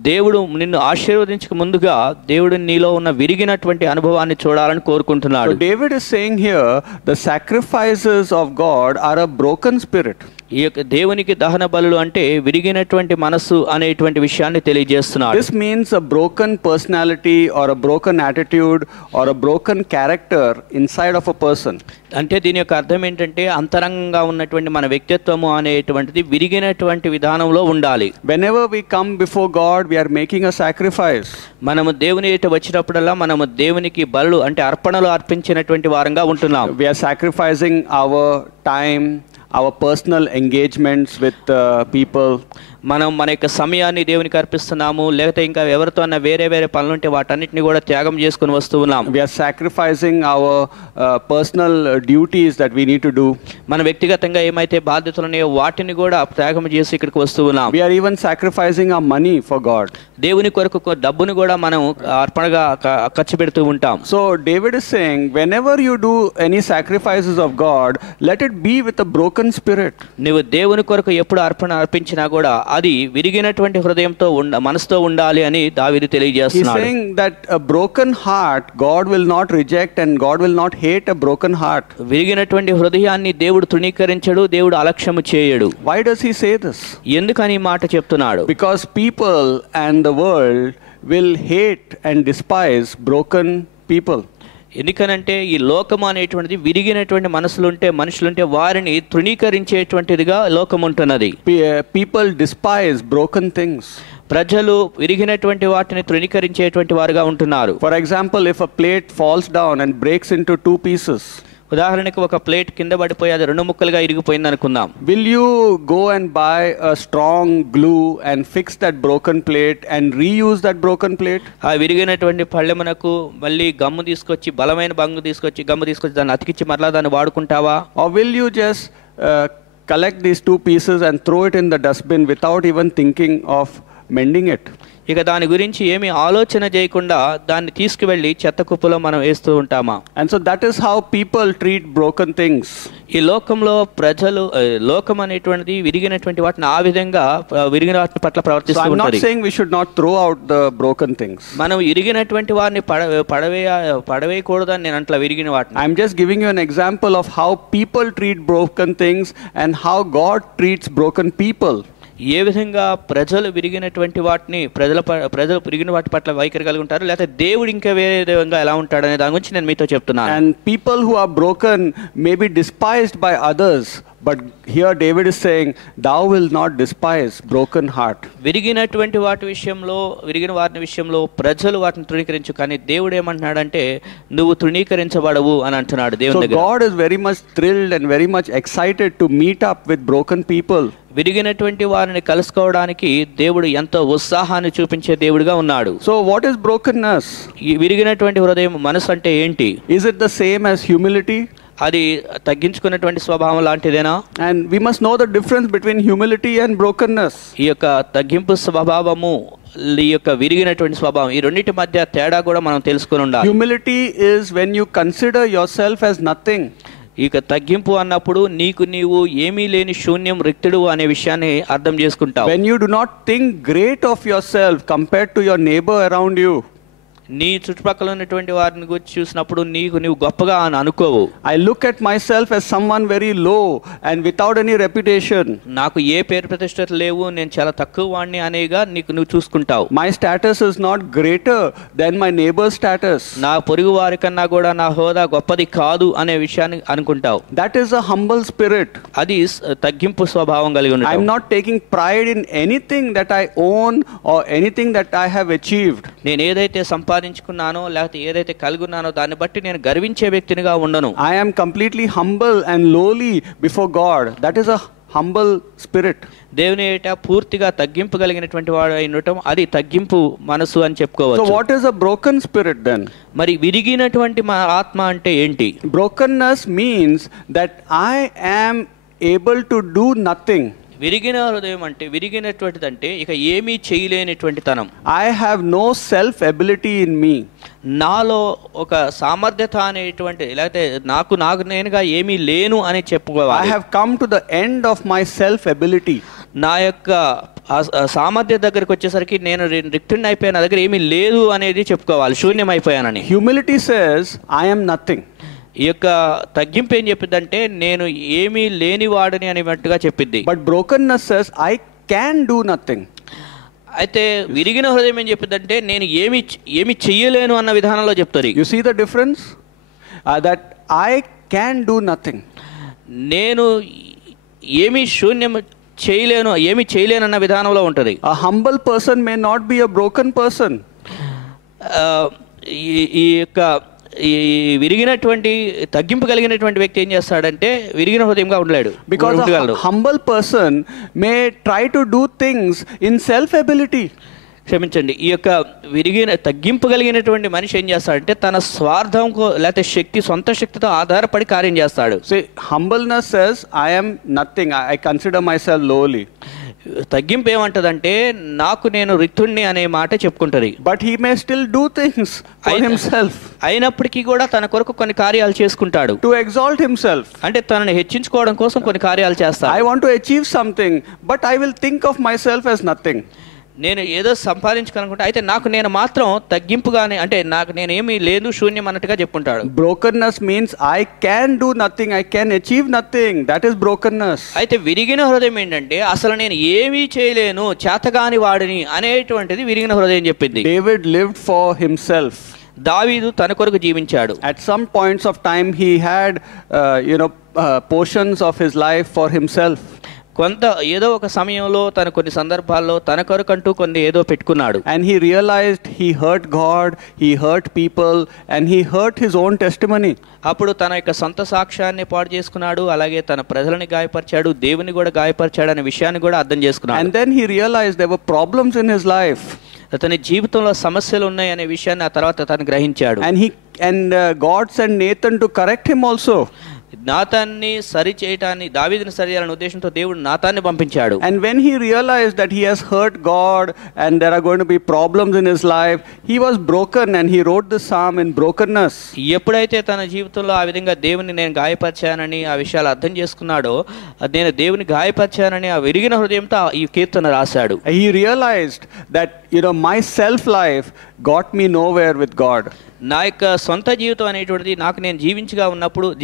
దేవుడు నిన్ను ఆశీర్వదించక ముందుగా దేవుడు నీలో ఉన్న విరిగినటువంటి అనుభవాన్ని చూడాలని కోరుకుంటున్నాడు. So David is saying here, the sacrifices of God are a broken spirit. ఈ యొక్క దేవునికి దహన బలులు అంటే విరిగినటువంటి మనస్సు అనేటువంటి విషయాన్ని తెలియజేస్తున్నాడు. This means a broken personality or a broken attitude or a broken character inside of a person. అంటే దీని యొక్క అర్థం ఏంటంటే అంతరంగంగా ఉన్నటువంటి మన వ్యక్తిత్వము అనేటువంటిది విరిగినటువంటి విధానంలో ఉండాలి. Whenever we come before God, we are making a sacrifice. మనము దేవుని ఎదుట వచ్చినప్పుడల్లా మనము దేవునికి బలులు అంటే అర్పణలు అర్పించినటువంటి వారంగా ఉంటున్నాం. We are sacrificing our time, our personal engagements with people. మనం మన యొక్క సమయాన్ని దేవునికి అర్పిస్తున్నాము, లేకపోతే ఇంకా ఎవరితో అన్న వేరే వేరే పనులుంటే వాటన్నిటిని కూడా త్యాగం చేసుకుని వస్తూ ఉన్నాం. We are sacrificing our personal duties that we need to do. మన వ్యక్తిగతంగా ఏమైతే బాధ్యతలు ఉన్నాయో వాటిని కూడా త్యాగం చేసి ఇక్కడికి వస్తూ ఉన్నాం. We are even sacrificing our money for God. దేవుని కొరకు డబ్బును కూడా మనం అర్పణగా ఖర్చు పెడుతూ ఉంటాం. So David is saying, whenever you do any sacrifices of God, let it be with a broken spirit. నువ్వు దేవుని కొరకు ఎప్పుడు అర్పణ అర్పించినా కూడా అది విరిగినటువంటి హృదయంతో మనసుతో ఉండాలి అని దావీదు తెలియజేస్తున్నాడు. He is saying that a broken heart God will not reject and God will not hate a broken heart. విరిగినటువంటి హృదయాన్ని దేవుడు తృణీకరించడు, దేవుడు అలక్ష్యము చేయడు. Why does he say this? ఎందుకని ఈ మాట చెప్తున్నాడు? Because people and the world will hate and despise broken people. ఎందుకనంటే ఈ లోకం అనేటువంటిది విరిగినటువంటి మనుషులుంటే వారిని తృణీకరించేటువంటిదిగా లోకం ఉంటున్నది. People despise broken things. ప్రజలు విరిగినటువంటి వాటిని తృణీకరించేటువంటి వారుగా ఉంటున్నారు. For example, if a plate falls down and breaks into two pieces, ఉదాహరణకు ఒక ప్లేట్ కింద పడిపోయి అది రెండు ముక్కలుగా ఇరిగిపోయింది అనుకుందాం. will you go and buy a strong glue and fix that broken plate and reuse that broken plate? ఆ విరిగినటువంటి పళ్ళెమునకు మళ్ళీ గమ్ము తీసుకొచ్చి బలమైన గమ్ము తీసుకొచ్చి దాన్ని అతికించి మరలా దాన్ని వాడుకుంటావా? Or will you just collect these two pieces and throw it in the dustbin without even thinking of mending it? ఇక దాని గురించి ఏమి ఆలోచన చేయకుండా దాన్ని తీసుకువెళ్ళి చెత్త కుప్పలో మనం వేస్తూ ఉంటామా? And so that is how people treat broken things. ఈ లోకంలో ప్రజలు లోకం అనేటువంటిది విరిగినటువంటి వాటిని ఆ విధంగా విరిగిన వాటి పట్ల So ప్రవర్తిస్తూ I'm not ఉంటుంది. saying we should not throw out the broken things. మనం ఇరిగినటువంటి వారిని పడవేయకూడదని నేను అంట్లా విరిగిన వాటిని. I'm just giving you an example of how people treat broken things and how God treats broken people. ఏ విధంగా ప్రజలు విరిగినటువంటి వాటిని ప్రజలు విరిగిన వాటి పట్ల వైఖరి కలిగి ఉంటారు, లేకపోతే దేవుడు ఇంకా వేరే విధంగా ఎలా ఉంటాడనే దాని గురించి నేను మీతో చెప్తున్నాను. And people who are broken may be despised by others, but here David is saying, thou will not despise broken heart. విరిగిన వారిని విషయంలో ప్రజలు వాటిని తృణీకరించు, కానీ దేవుడు ఏమంటున్నాడంటే నువ్వు తృణీకరించబడవు అని అంటున్నాడు So దేవుని దగ్గర. God is very much thrilled and very much excited to meet up with broken people. విరిగినటువంటి వారిని కలుసుకోవడానికి దేవుడు ఎంతో ఉత్సాహాన్ని చూపించే దేవుడిగా ఉన్నాడు. So what is brokenness? ఈ విరిగినటువంటి హృదయం మనసు అంటే ఏంటి? Is it the same as humility? అది తగ్గించుకున్నటువంటి స్వభావం లాంటిదేనా? And we must know the difference between humility and brokenness. ఈ యొక్క తగ్గింపు స్వభావము, ఈ యొక్క విరిగినటువంటి స్వభావం, ఈ రెండింటి మధ్య తేడా కూడా మనం తెలుసుకుని ఉండాలి. Humility is when you consider yourself as nothing. ఇక తగ్గింపు అన్నప్పుడు నీవు ఏమీ లేని శూన్యం, రిక్తుడు అనే విషయాన్ని అర్థం చేసుకుంటావు. When you do not think great of yourself compared to your neighbor around you. నీ చుట్టుపక్కల ఉన్నటువంటి వారిని గురించి చూసినప్పుడు నీవు గొప్పగా అని అనుకోవు. I look at myself as someone very low and without any reputation. నాకు ఏ పేరు ప్రతిష్టలు లేవు, నేను చాలా తక్కువ వాడిని అనేగా నువ్వు చూసుకుంటావు. My status is not greater than my neighbor's status. నా పొరుగు వారి కన్నా కూడా నా హోదా గొప్పది కాదు అనే విషయాన్ని అనుకుంటావు. That is a humble spirit. అది తగ్గింపు స్వభావం కలిగి I am ఉండటం. not taking pride in anything that I own or anything that I have achieved. నేను ఏదైతే సంపాదించుకున్నానో లేకపోతే ఏదైతే కలిగి ఉన్నానో దాన్ని బట్టి నేను గర్వించే వ్యక్తినిగా ఉండను. I am completely humble and lowly before God. That is a humble spirit. దేవుని ఏట పూర్తిగా తగ్గింపు కలిగినటువంటి వాడు అయి ఉండటం, అది తగ్గింపు మనసు అని So చెప్పుకోవచ్చు. what is a broken spirit then? మరి విరిగినటువంటి మా ఆత్మ అంటే ఏంటి? Brokenness means that I am able to do nothing. విరిగిన హృదయం అంటే విరిగినటువంటిదంటే ఇక ఏమీ చేయలేనటువంటి తనం. I have no self ability in me. నాలో ఒక సామర్థ్యత అనేటువంటి లేకపోతే నాకు నేనుగా ఏమీ లేను అని I చెప్పుకోవాలి. have come to the end of my self ability. నా యొక్క సామర్థ్య దగ్గరకు వచ్చేసరికి నేను రిక్తుడిని అయిపోయాను, నా దగ్గర ఏమీ లేదు అనేది చెప్పుకోవాలి, శూన్యం అయిపోయానని. Humility says I am nothing. ఈ యొక్క తగ్గింపు ఏం చెప్పిద్దంటే నేను ఏమీ లేనివాడని అనేటట్టుగా చెప్పిద్ది. But brokenness says I can do nothing. అయితే విరిగిన హృదయం ఏం చెప్పిద్దంటే నేను ఏమి చెయ్యలేను అన్న విధానంలో చెప్తుంది. You see the difference? That I can do nothing. నేను ఏమి చేయలేను అన్న విధానంలో ఉంటుంది. A humble person may not be a broken person. ఈ యొక్క ఈ విరిగినటువంటి తగ్గింపు కలిగినటువంటి వ్యక్తి ఏం చేస్తాడంటే విరిగిన హృదయంగా ఉండలేడు. Because a humble person may try to do things in self ability. క్షమించండి, ఈ యొక్క తగ్గింపు కలిగినటువంటి మనిషి ఏం చేస్తాడంటే తన స్వార్థం లేకపోతే సొంత శక్తితో ఆధారపడి కార్యం చేస్తాడు. See, humbleness says I am nothing. I consider myself lowly. తగ్గింపు ఏమంటదంటే నేను రిక్తుణ్ణి అనే మాట చెప్పుకుంటది. But he may still do things for himself. అయినప్పటికీ కూడా తన కొరకు కొన్ని కార్యాలు చేసుకుంటాడు. To exalt himself. అంటే తనని హెచ్చించుకోవడం కోసం కొన్ని కార్యాలు చేస్తాడు. I want to achieve something, but I will think of myself as nothing. నేను ఏదో సంపాదించుకోవాలనుకుంటా, అయితే నేను మాత్రం తగ్గింపుగానే అంటే నేనేమీ లేదు, శూన్యం అన్నట్టుగా చెప్పుకుంటాడు. Brokenness means I can do nothing, I can achieve nothing. That is brokenness. అయితే విరిగిన హృదయం ఏంటంటే అసలు నేను ఏమీ చేయలేను, చేతగాని వాడిని అనేటువంటిది విరిగిన హృదయం చెప్పింది. David lived for himself. దావీదు తన కొరకు జీవించాడు. At some points of time he had portions of his life for himself. కొంత ఏదో ఒక సమయంలో కొన్ని సందర్భాల్లో తన కొరకంటూ కొన్ని ఏదో పెట్టుకున్నాడు. And he realized he hurt God, he hurt people, and he hurt his own testimony. అప్పుడు తన యొక్క సొంత సాక్ష్యాన్ని పాడు చేసుకున్నాడు, అలాగే తన ప్రజలని గాయపరిచాడు, దేవుని కూడా గాయపరిచాడు అనే విషయాన్ని కూడా అర్థం చేసుకున్నాడు. And then he realized there were problems in his life. అతని జీవితంలో సమస్యలు ఉన్నాయి అనే విషయాన్ని ఆ తర్వాత తను గ్రహించాడు. And God sent Nathan to correct him also. నాతాన్ని సరి చేయటాన్ని, దావీదుని సరి చేయాలనే ఉద్దేశంతో దేవుడు నాతాన్ని పంపించాడు. And when he realized that he has hurt God and there are going to be problems in his life, he was broken and he wrote this psalm in brokenness. ఎప్పుడైతే తన జీవితంలో ఆ విధంగా దేవుని నేను గాయపరిచానని ఆ విషయాలు అర్థం చేసుకున్నాడో, నేను దేవుని గాయపరిచానని ఆ విరిగిన హృదయంతో ఈ కీర్తన రాశాడు. He realized that, my self life got me nowhere with God. నా యొక్క సొంత జీవితం అనేటువంటిది నాకు నేను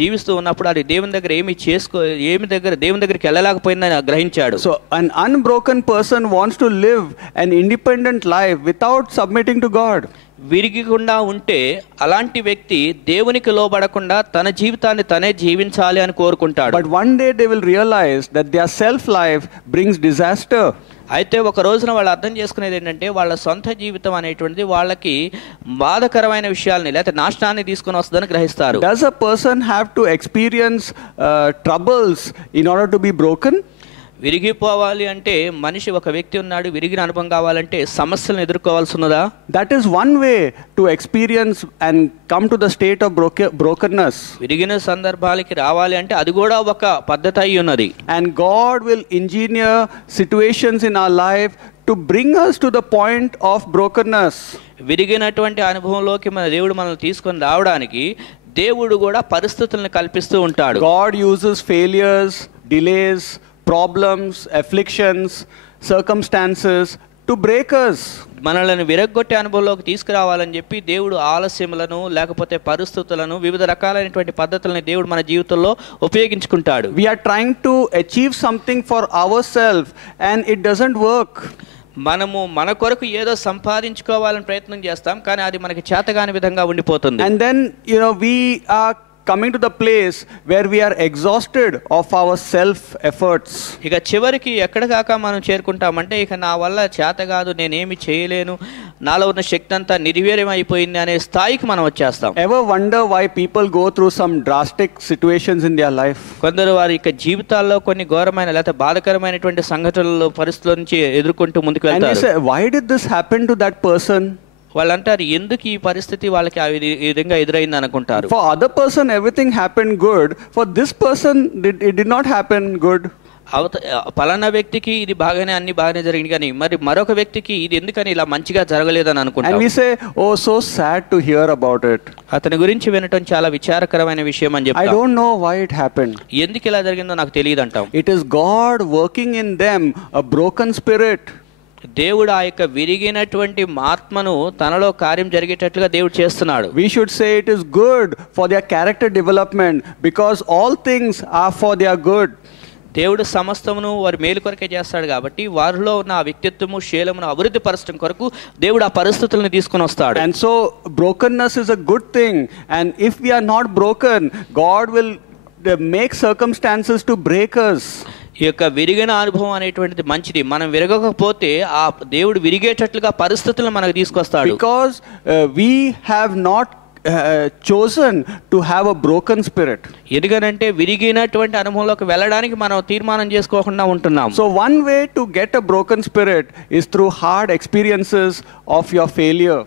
జీవిస్తూ ఉన్నప్పుడు అది దేవుని దగ్గర దేవుని దగ్గరికి వెళ్ళలేకపోయిందని గ్రహించాడు. So an unbroken person wants to live an independent life without submitting to God. విరిగికుండా ఉంటే అలాంటి వ్యక్తి దేవునికి లోబడకుండా తన జీవితాన్ని తనే జీవించాలి అని కోరుకుంటాడు. But one day they will realize that their self life brings disaster. అయితే ఒక రోజున వాళ్ళు అర్థం చేసుకునేది ఏంటంటే వాళ్ళ సొంత జీవితం అనేటువంటిది వాళ్ళకి బాధకరమైన విషయాల్ని లేకపోతే నాశనాన్ని తీసుకొని వస్తుందని గ్రహిస్తారు. Does a person have to experience troubles in order to be broken? విరిగిపోవాలి అంటే ఒక వ్యక్తి ఉన్నాడు, విరిగిన అనుభవం కావాలంటే సమస్యలను ఎదుర్కోవాల్సి ఉన్నదా? That is one way to experience and come to the state of brokenness. విరిగిన సందర్భాలకి రావాలి అంటే అది కూడా ఒక పద్ధతి అయి ఉన్నది. And God will engineer situations in our life to bring us to the point of brokenness. విరిగినటువంటి అనుభవంలోకి దేవుడు మనల్ని తీసుకొని రావడానికి దేవుడు కూడా పరిస్థితులను కల్పిస్తూ ఉంటాడు. God uses failures, delays, problems, afflictions, circumstances to break us. మనల్ని విరగ్గొట్టే అనుభవంలోకి తీసుకురావాలని చెప్పి దేవుడు ఆలస్యములను లేకపోతే పరిస్థితులను వివిధ రకాలైనటువంటి పద్ధతులను దేవుడు మన జీవితంలో ఉపయోగించుకుంటాడు. We are trying to achieve something for ourselves and it doesn't work. మనము మన కొరకు ఏదో సంపాదించుకోవాలని ప్రయత్నం చేస్తాం, కానీ అది మనకి చేతగాని విధంగా ఉండిపోతుంది. And then we are coming to the place where we are exhausted of our self efforts. ఇక చివరికి ఎక్కడ కాక మనం చేరుకుంటామంటే ఇక నా వల్ల చేత కాదు, నేనేమి చేయలేను, నాలో ఉన్న శక్తి అంతా నిర్వీర్యం అయిపోయింది అనే స్థాయికి మనం వచ్చేస్తాం. Ever wonder why people go through some drastic situations in their life? కొందరు వారి యొక్క జీవితాల్లో కొన్ని ఘోరమైన లేకపోతే బాధకరమైనటువంటి సంఘటనలు పరిస్థితుల నుంచి ఎదుర్కొంటూ ముందుకు And we వెళ్తారు. say, why did this happen to that person? వాళ్ళు అంటారు ఎందుకు ఈ పరిస్థితి వాళ్ళకి ఆ విధంగా ఎదురైంది అనుకుంటారు. For other person everything happened good, for this person it did not happen good. పలానా వ్యక్తికి ఇది అన్ని బాగానే జరిగింది, కానీ మరి మరొక వ్యక్తికి ఇది ఎందుకని ఇలా మంచిగా జరగలేదని అనుకుంటారు. And we say, oh, so sad to hear about it. అతని గురించి వినటం చాలా విచారకరమైన విషయం అని చెప్తారు. I don't know why it happened. ఎందుకు ఇలా జరిగిందో నాకు తెలియదు అంటాం. It is God working in them a broken spirit. దేవుడు ఆ యొక్క విరిగినటువంటి ఆత్మను తనలో కార్యం జరిగేటట్లుగా దేవుడు చేస్తున్నాడు. We should say it is good for their character development because all things are for their good. దేవుడు సమస్తమును వారి మేలు కొరకే చేస్తాడు కాబట్టి వారిలో ఉన్న ఆ వ్యక్తిత్వము శీలమును అభివృద్ధి పరచడం కొరకు దేవుడు ఆ పరిస్థితులను తీసుకొని వస్తాడు. And so brokenness is a good thing, and if we are not broken, God will make circumstances to break us. ఈ యొక్క విరిగిన అనుభవం అనేటువంటిది మంచిది. మనం విరగకపోతే ఆ దేవుడు విరిగేటట్లుగా పరిస్థితులను మనకు తీసుకొస్తాడు. Because we have not chosen to have a broken spirit. ఎందుకంటే విరిగినటువంటి అనుభవంలోకి వెళ్ళడానికి మనం తీర్మానం చేసుకోకుండా ఉంటున్నాం. So one way to get a broken spirit is through hard experiences of your failure.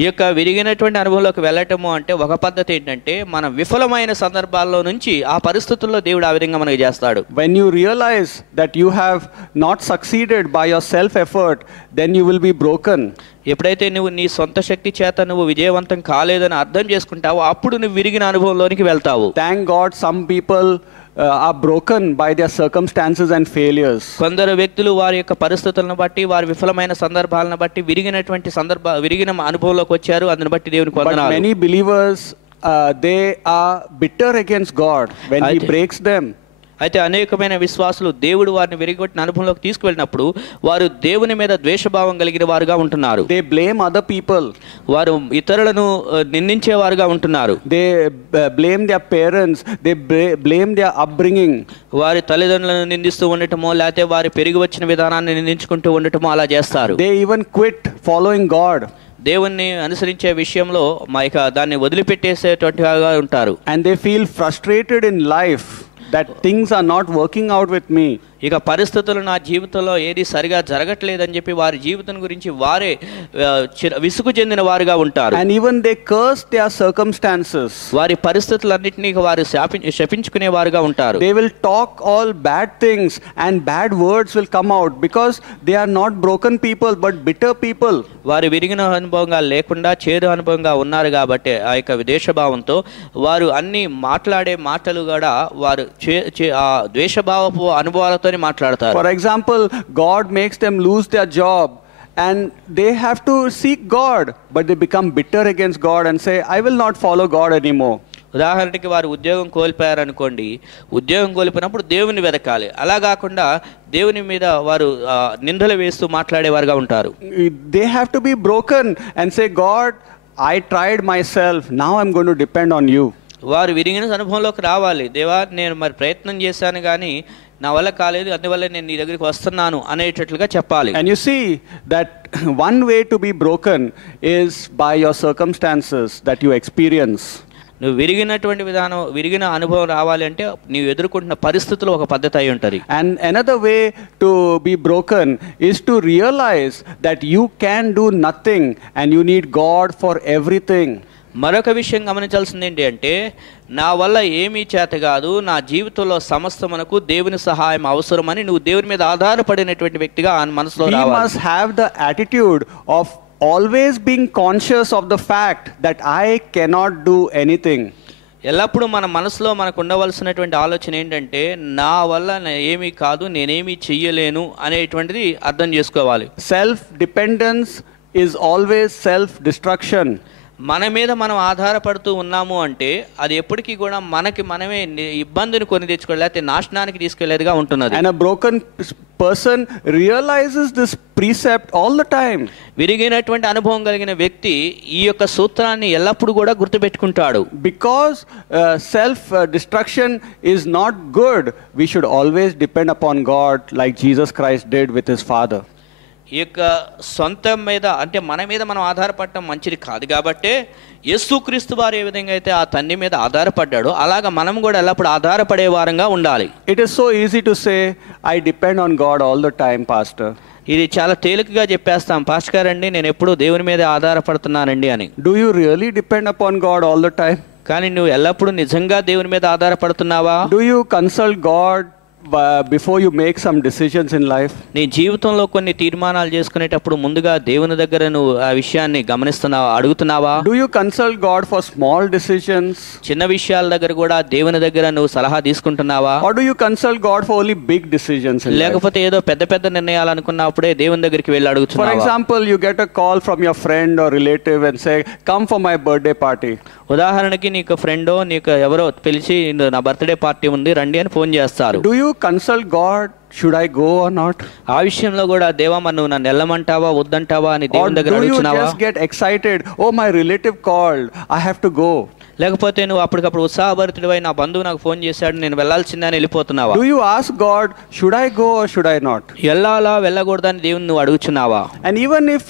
ఈ యొక్క విరిగినటువంటి అనుభవంలోకి వెళ్ళటము అంటే ఒక పద్ధతి ఏంటంటే మన విఫలమైన సందర్భాల్లో నుంచి ఆ పరిస్థితుల్లో దేవుడు ఆ విధంగా మనకి చేస్తాడు. When you realize that you have not succeeded by your self effort, then you will be broken. ఎప్పుడైతే నువ్వు నీ సొంత శక్తి చేత నువ్వు విజయవంతం కాలేదని అర్థం చేసుకుంటావో అప్పుడు నువ్వు విరిగిన అనుభవంలోనికి వెళ్తావు. Thank God some people are broken by their circumstances and failures. కొందరు వ్యక్తులు వారి యొక్క పరిస్థితులను బట్టి వారి విఫలమైన సందర్భాలను బట్టి విరిగిన అనుభవంలోకి వచ్చారు. అందుని బట్టి దేవునికి వందనాలు. But many believers they are bitter against God when he breaks them. అయితే అనేకమైన విశ్వాసులు దేవుడు వారిని విరిగొట్టిన అనుభవంలోకి తీసుకువెళ్ళినప్పుడు వారు దేవుని మీద ద్వేషభావం కలిగిన వారుగా ఉంటున్నారు. They blame other people. వారు ఇతరులను నిందించేవారుగా ఉంటున్నారు. They blame their parents. They blame their upbringing. వారి తల్లిదండ్రులను నిందిస్తూ ఉండటమో లేకపోతే వారి పెరిగి వచ్చిన విధానాన్ని నిందించుకుంటూ ఉండటమో అలా చేస్తారు. They even quit following God. దేవుణ్ణి అనుసరించే విషయంలో దాన్ని వదిలిపెట్టేసేటట్టుగా ఉంటారు. And they feel frustrated in life that things are not working out with me. ఇక పరిస్థితులు నా జీవితంలో ఏది సరిగా జరగట్లేదని చెప్పి వారి జీవితం గురించి వారే విసుగు చెందిన వారుగా ఉంటారు. And even they curse their circumstances. వారి పరిస్థితులన్నిటినీ వారు శపించుకునే వారుగా ఉంటారు. They will talk all bad things and bad words will come out because they are not broken people but bitter people. వారు విరిగిన అనుభవంగా లేకుండా చేదు అనుభవంగా ఉన్నారు కాబట్టి ఆ యొక్క ద్వేషభావంతో వారు అన్ని మాట్లాడే మాటలు కూడా వారు ఆ ద్వేషభావపు అనుభవాలతోనే మాట్లాడతారు. For example, God makes them lose their job and they have to seek God, but they become bitter against God and say, I will not follow God anymore. ఉదాహరణకి వారు ఉద్యోగం కోల్పోయారనుకోండి, ఉద్యోగం కోల్పోయినప్పుడు దేవుని వెతకాలి, అలా కాకుండా దేవుని మీద వారు నిందలు వేస్తూ మాట్లాడేవారుగా ఉంటారు. They have to be broken and say, God, I tried myself, now I'm going to depend on you. వారు విరిగిన అనుభవంలోకి రావాలి. దేవా, నేను మరి ప్రయత్నం చేశాను కానీ నా వల్ల కాలేదు, అందువల్ల నేను నీ దగ్గరికి వస్తున్నాను అనేటట్లుగా చెప్పాలి. And you see that one way to be broken is by your circumstances that you experience. నువ్వు విరిగిన అనుభవం రావాలి అంటే నీవు ఎదుర్కొంటున్న పరిస్థితులు ఒక పద్ధతి అయి ఉంటుంది. And another way to be broken is to realize that you can do nothing and you need God for everything. మరొక విషయం గమనించాల్సింది ఏంటి అంటే, నా వల్ల ఏమీ చేత కాదు, నా జీవితంలో సమస్తమునకు దేవుని సహాయం అవసరమని నువ్వు దేవుని మీద ఆధారపడినటువంటి వ్యక్తిగా మనసులో రావాలి. We must have the attitude of always being conscious of the fact that I cannot do anything. ఎల్లప్పుడూ మన మనసులో మనకు ఉండవలసినటువంటి ఆలోచన ఏంటంటే, నా వల్ల ఏమీ కాదు, నేనేమీ చెయ్యలేను అనేటువంటిది అర్థం చేసుకోవాలి. Self dependence is always self destruction. మన మీద మనం ఆధారపడుతూ ఉన్నాము అంటే అది ఎప్పటికీ కూడా మనమే ఇబ్బందిని కొని తెచ్చుకోవాలి, లేకపోతే నాశనానికి తీసుకెళ్లేదిగా ఉంటున్నది. And a broken person realizes this precept all the time. విరిగినటువంటి అనుభవం కలిగిన వ్యక్తి ఈ యొక్క సూత్రాన్ని ఎల్లప్పుడూ కూడా గుర్తుపెట్టుకుంటాడు. Because self destruction is not good, we should always depend upon God like Jesus Christ did with his Father. ఈ యొక్క సొంతం మీద అంటే మన మీద మనం ఆధారపడటం మంచిది కాదు కాబట్టి యేసుక్రీస్తు వారు ఏ విధంగా అయితే ఆ తండ్రి మీద ఆధారపడ్డాడో అలాగా మనం కూడా ఎల్లప్పుడూ ఆధారపడే వారంగా ఉండాలి. It is so easy to say, I depend on God all the time, Pastor. ఇది చాలా తేలికగా చెప్పేస్తాం, పాస్టర్ గారండి నేను ఎప్పుడూ దేవుని మీద ఆధారపడుతున్నానండి అని. Do you really depend upon God all the time? కానీ నువ్వు ఎల్లప్పుడూ నిజంగా దేవుని మీద ఆధారపడుతున్నావా? Do you consult God before you make some decisions in life? నీ జీవితంలో కొన్ని తీర్మానాలు చేసుకునేటప్పుడు ముందుగా దేవుని దగ్గర నువ్వు ఆ విషయాన్ని గమనిస్తున్నావా, అడుగుతున్నావా? Do you consult God for small decisions? చిన్న విషయాల దగ్గర కూడా దేవుని దగ్గర నువ్వు సలహా తీసుకుంటున్నావా? Or do you consult God for only big decisions in life? లేకపోతే ఏదో పెద్ద నిర్ణయాలు అనుకున్నప్పుడే దేవుని దగ్గరికి వెళ్ళి అడుగుతున్నావా? For example, you get a call from your friend or relative and say, come for my birthday party. ఉదాహరణకి నీకు ఫ్రెండో నీకు ఎవరో పిలిచి నా బర్త్డే పార్టీ ఉంది రండి అని ఫోన్ చేస్తారు. Do you consult God, should I go or not? ఆ విషయంలో కూడా దేవా మరి నువ్వు నన్ను వెళ్ళమంటావా వద్దంటావా అని దేవుని దగ్గర అడుగుతున్నావా? Or do you just get excited, oh my relative called, I have to go? లేకపోతే నువ్వు అప్పటికప్పుడు ఉత్సాహభరితుడివై నా బంధువు నాకు ఫోన్ చేశాడు నేను వెళ్ళాల్సిందని వెళ్ళిపోతున్నావా? Do you ask God, should I go or should I not? వెళ్ళాలా వెళ్ళకూడదని దేవుని నువ్వు అడుగుతున్నావా? And even if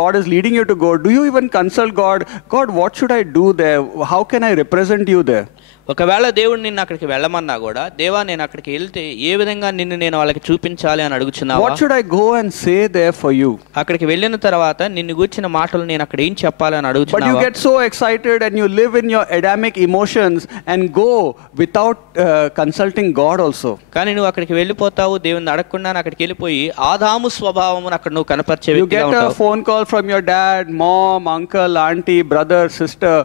God is leading you to go, do you even consult God, God, what should I do there? How can I represent you there? ఒకవేళ దేవుడు నిన్ను అక్కడికి వెళ్ళమన్నా కూడా దేవా నేను అక్కడికి వెళ్తే ఏ విధంగా నిన్ను నేను వాళ్ళకి చూపించాలి అని అడుగుతున్నావా? What should I go and say there for you? అక్కడికి వెళ్ళిన తర్వాత నిన్ను గూర్చిన మాటలు నేను అక్కడ ఏం చెప్పాలి అని అడుగుతున్నావా? But you get so excited and you live in your Adamic emotions and go without consulting God also. కానీ నువ్వు అక్కడికి వెళ్ళిపోతావు దేవుని అడగకుండా అక్కడికి వెళ్ళిపోయి ఆదాము స్వభావమును అక్కడ నువ్వు కనపరిచే వ్యక్తిగా ఉంటావు. You get a phone call from your dad, mom, uncle, auntie, brother, sister,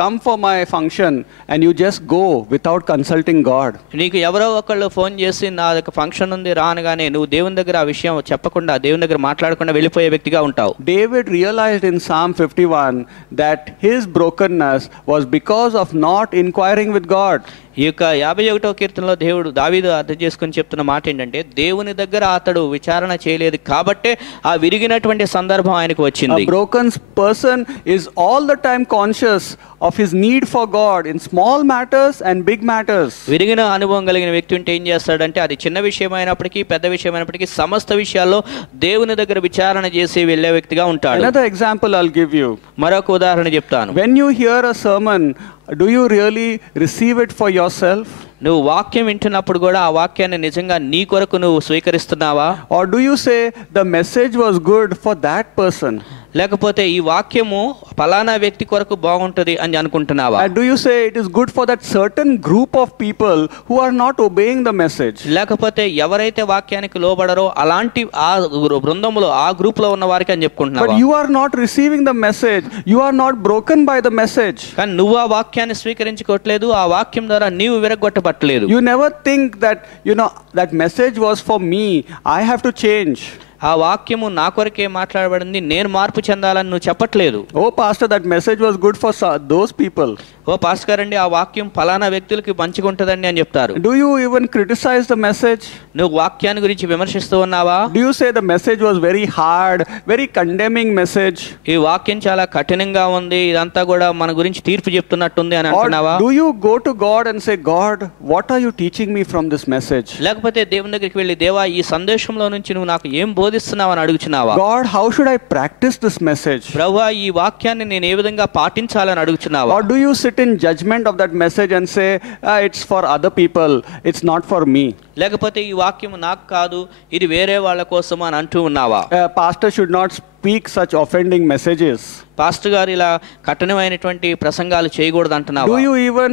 come for my function, and you just go without consulting God. నీకు ఎవరో ఒకళ్ళు ఫోన్ చేసి నా దగ్గర ఫంక్షన్ ఉంది రానగానే నువ్వు దేవుని దగ్గర ఆ విషయం చెప్పకుండా దేవుని దగ్గర మాట్లాడకుండా వెళ్ళిపోయే వ్యక్తిగా ఉంటావు. David realized in Psalm 51 that his brokenness was because of not inquiring with God. ఈ యొక్క 51వ కీర్తనలో దావీదు అర్థం చేసుకుని చెప్తున్న మాట ఏంటంటే దేవుని దగ్గర అతడు విచారణ చేయలేదు కాబట్టే ఆ విరిగినటువంటి సందర్భం ఆయనకు వచ్చింది. A broken person is all the time conscious awareness of his need for God in small matters and big matters. విరిగిన అనుభవం కలిగిన వ్యక్తి ఉంటే ఏం చేస్తాడంటే అది చిన్న విషయం అయినప్పటికీ పెద్ద విషయం అయినప్పటికీ సమస్త విషయాల్లో దేవుని దగ్గర విచారణ చేసి వెళ్ళే వ్యక్తిగా ఉంటాడు. Another example I'll give you. మరొక ఉదాహరణ చెప్తాను. When you hear a sermon, do you really receive it for yourself? నువ్వు వాక్యం వింటున్నప్పుడు కూడా ఆ వాక్యాన్ని నిజంగా నీ కొరకు నువ్వు స్వీకరిస్తున్నావా? Or do you say the message was good for that person? లేకపోతే ఈ వాక్యము ఫలానా వ్యక్తి కొరకు బాగుంటది అని అనుకుంటున్నావా? And do you say it is good for that certain group of people who are not obeying the message? లేకపోతే ఎవరైతే వాక్యానికి లోబడరో అలాంటి ఆ బృందంలో ఆ గ్రూప్ లో ఉన్న వారికి అని చెప్పుకుంటున్నావా? But you are not receiving the message. You are not broken by the message. కానీ నువ్వు ఆ వాక్యాన్ని స్వీకరించుకోవట్లేదు, ఆ వాక్యం ద్వారా నీవు విరగొట్టబట్టలేదు. You never think that, that message was for me. I have to change. ఆ వాక్యము నా కొరకే మాట్లాడబడింది, నేను మార్పు చెందాలని నువ్వు చెప్పట్లేదు. Oh pastor, that message was good for those people. ఓ పాస్టర్ గారండి ఆ వాక్యం ఫలానా వ్యక్తులకి మంచిగా ఉంటుందండి అని చెప్తారు. Do you even criticize the message? నువ్వు వాక్యాన్ని గురించి విమర్శిస్తూ ఉన్నావా? Do you say the message was very hard, very condemning message? ఈ వాక్యం చాలా కఠినంగా ఉంది, ఇదంతా కూడా మన గురించి తీర్పు చెప్తున్నట్టుంది అని అంటున్నావా? Or do you go to God and say, God, what are you teaching me from this message? లేకపోతే దేవుని దగ్గరికి వెళ్ళి దేవా ఈ సందేశంలో నుంచి నువ్వు నాకు ఏం బోధిస్తున్నావు అని అడుగుచున్నావా? God, how should I practice this message? ప్రభువా ఈ వాక్యాన్ని నేను ఏ విధంగా పాటించాలని అడుగుచున్నావా? Or do you sit in judgment of that message and say, it's for other people, it's not for me? లేకపోతే ఈ వాక్యం నాకు కాదు, ఇది వేరే వాళ్ళ కోసం అని అంటూ ఉన్నావా? Pastor should not speak such offending messages. Pastor గారు ఇలా కఠినమైనటువంటి ప్రసంగాలు చేయకూడదు అంటున్నావా? Do you even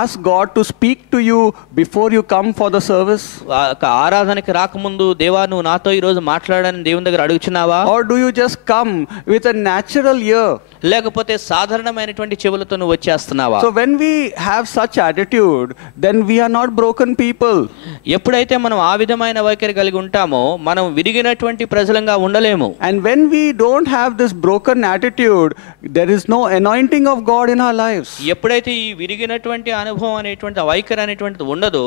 ask God to speak to you before you come for the service? ఆరాధనకి రాకముందు దేవా నువ్వు నాతో ఈ రోజు మాట్లాడని దేవుని దగ్గర అడుగుచున్నావా? Or do you just come with a natural ear? లేకపోతే సాధారణమైనటువంటి చెవులతో నువ్వు వచ్చేస్తున్నావా? So when we have such attitude, then we are not broken people. ఎప్పుడైతే మనం ఆ విధమైన వైఖరి కలిగి ఉంటామో మనం విరిగినటువంటి ప్రజలంగా ఉండలేము. And when we don't have this broken attitude, there is no anointing of God in our lives. ఎప్పుడైతే ఈ విరిగినటువంటి అనుభవం అనేటువంటి వైఖరి అనేటువంటిది ఉండదో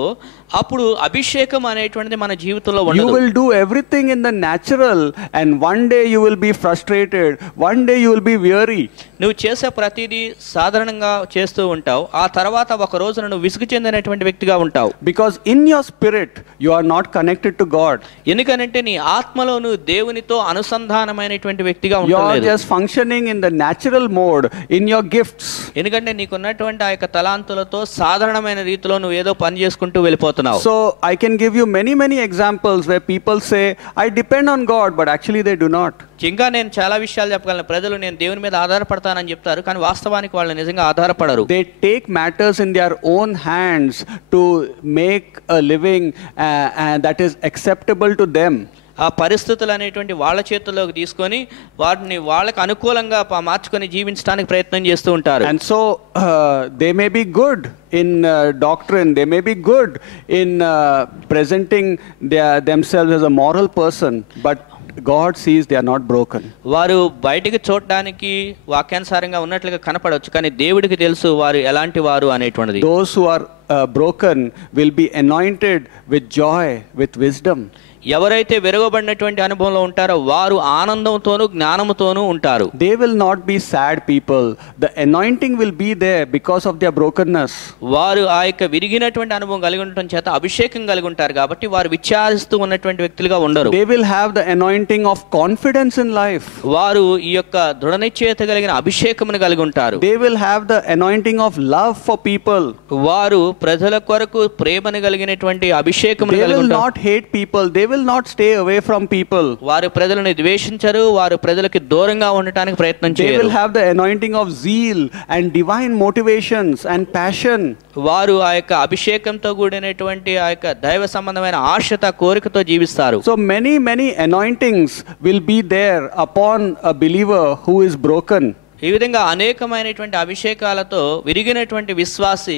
అప్పుడు అభిషేకం అనేటువంటిది మన జీవితంలో ఉండదు. You will do everything in the natural and one day you will be frustrated, one day you will be weary. నువ్వు చేసే ప్రతిదీ సాధారణంగా చేస్తూ ఉంటావు, ఆ తర్వాత ఒక రోజున నువ్వు విసుగు చెందినటువంటి వ్యక్తిగా ఉంటావు. Because in your spirit you are not connected to God. ఎందుకంటే నీ ఆత్మలో నువ్వు దేవునితో అనుసంధానమైనటువంటి వ్యక్తిగా You are ఉండలేదు. just functioning in the natural mode, in your gifts. ఎందుకంటే నీకున్నటువంటి ఆ యొక్క తలాంతులతో సాధారణమైన రీతిలో నువ్వు ఏదో పని చేసుకుంటూ వెళ్ళిపోతున్నావు. So I can give you many examples where people say, I depend on God, but actually they do not. ఇంకా నేను చాలా విషయాలు చెప్పగలను. ప్రజలు నేను దేవుని మీద ఆధారపడతానని చెప్తారు, కానీ వాస్తవానికి వాళ్ళు నిజంగా ఆధారపడరు. They take matters in their own hands to make a living that is acceptable to them. ఆ పరిస్థితులు అనేటువంటి వాళ్ళ చేతుల్లోకి తీసుకొని వాటిని వాళ్ళకి అనుకూలంగా మార్చుకొని జీవించడానికి ప్రయత్నం చేస్తూ ఉంటారు. And so they may be good in doctrine, they may be good in presenting themselves as a moral person, but God sees they are not broken. వారు బయటికి చూడడానికి వాక్యానుసారంగా ఉన్నట్లుగా కనపడవచ్చు, కానీ దేవుడికి తెలుసు వారు ఎలాంటి వారు అనేటువంటిది. Those who are broken will be anointed with joy, with wisdom. ఎవరైతే విరగబడినటువంటి అనుభవంలో ఉంటారో వారు ఆనందంతోనూ జ్ఞానంతోనూ ఉంటారు. They will not be sad people. The anointing will be there because of their brokenness. వారు ఆ యొక్క విరిగినటువంటి అనుభవం కలిగి ఉండటం చేత అభిషేకం కలిగి ఉంటారు కాబట్టి వారు విచారిస్తూ ఉన్నటువంటి వ్యక్తులుగా ఉండరు. They will have the anointing of confidence in life. వారు ఈ యొక్క దృఢ నిశ్చయత కలిగిన అభిషేకమును కలిగి ఉంటారు. They will have the anointing of love for people. వారు ప్రజల కొరకు ప్రేమను కలిగినటువంటి అభిషేకమును They కలిగి will ఉంటారు. not hate people. They will not stay away from people. వారు ప్రజలను ద్వేషించరు, వారు ప్రజలకు దూరంగా ఉండటానికి ప్రయత్నం They చేయరు. will have the anointing of zeal and divine motivations and passion. వారు ఆ యొక్క అభిషేకంతో కూడినటువంటి ఆ యొక్క దైవ సంబంధమైన ఆశత కోరికతో జీవిస్తారు. So many anointings will be there upon a believer who is broken. ఈ విధంగా అనేకమైనటువంటి అభిషేకాలతో విరిగినటువంటి విశ్వాసి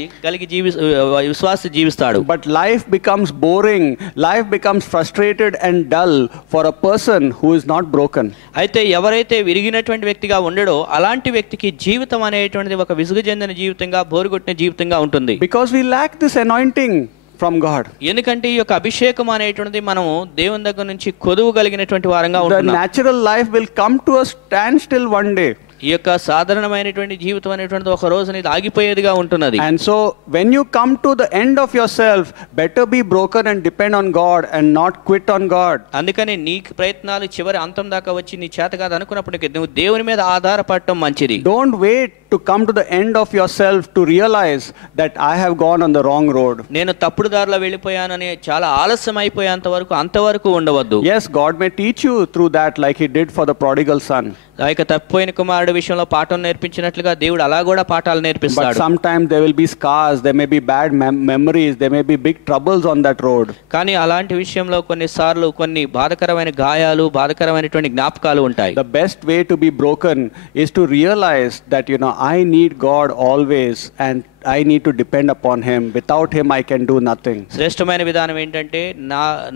జీవిస్తాడు. But life becomes boring, life becomes frustrated and dull for a person who is not broken. అయితే ఎవరైతే విరిగినటువంటి వ్యక్తిగా ఉండడో అలాంటి వ్యక్తికి జీవితం అనేటువంటిది ఒక విసుగు చెందిన జీవితంగా, బోరుగొట్టిన జీవితంగా ఉంటుంది. Because we lack this anointing from God. ఎందుకంటే ఈ యొక్క అభిషేకం అనేటువంటిది మనము దేవుని దగ్గర నుంచి కొదువు కలిగినటువంటి వారంగా The ఉంటున్నాం. natural life will come to a standstill one day. ఈ యొక్క సాధారణమైనటువంటి జీవితం అనేటువంటిది ఒక రోజున ఇది ఆగిపోయేదిగా ఉంటున్నది. And so when you come to the end of yourself, better be broken and depend on God and not quit on God. అందుకని నీ ప్రయత్నాలు చివరి అంతం దాకా వచ్చి నీ చేత కాదు అనుకున్నప్పటికీ నువ్వు దేవుని మీద ఆధారపడటం మంచిది. Don't wait to come to the end of yourself to realize that I have gone on the wrong road. నేను తప్పుడు దారిలో వెళ్ళిపోయానని చాలా ఆలస్యం అయిపోయేంత వరకు అంతవరకు ఉండవద్దు. Yes, God may teach you through that like he did for the prodigal son. ఆ యొక్క తప్పిపోయిన కుమారుడు విషయంలో పాఠం నేర్పించినట్లుగా దేవుడు అలా కూడా పాఠాలు But నేర్పిస్తాడు. sometimes there will be scars, there may be bad memories, there may be big troubles on that road. కానీ అలాంటి విషయంలో కొన్నిసార్లు కొన్ని బాధకరమైన గాయాలు, బాధకరమైనటువంటి జ్ఞాపకాలు ఉంటాయి. The best way to be broken is to realize that, I need God always and I need to depend upon him. Without him I can do nothing. శ్రేష్టమైన విధానం ఏంటంటే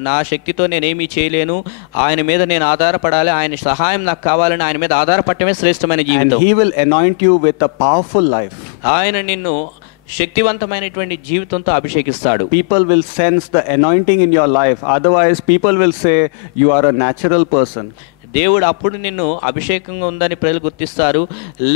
నా శక్తితో నేనేమీ చేయలేను, ఆయన మీద నేను ఆధారపడాలి, ఆయన సహాయం నాకు కావాలని ఆయన మీద ఆధారపడటమే శ్రేష్టమైన And జీవితం. he will anoint you with a powerful life. ఆయన నిన్ను శక్తివంతమైనటువంటి జీవితంతో అభిషేకిస్తాడు. People will sense the anointing in your life. Otherwise people will say you are a natural person. దేవుడు అప్పుడు నిన్ను అభిషేకంగా ఉందని ప్రజలు గుర్తిస్తారు.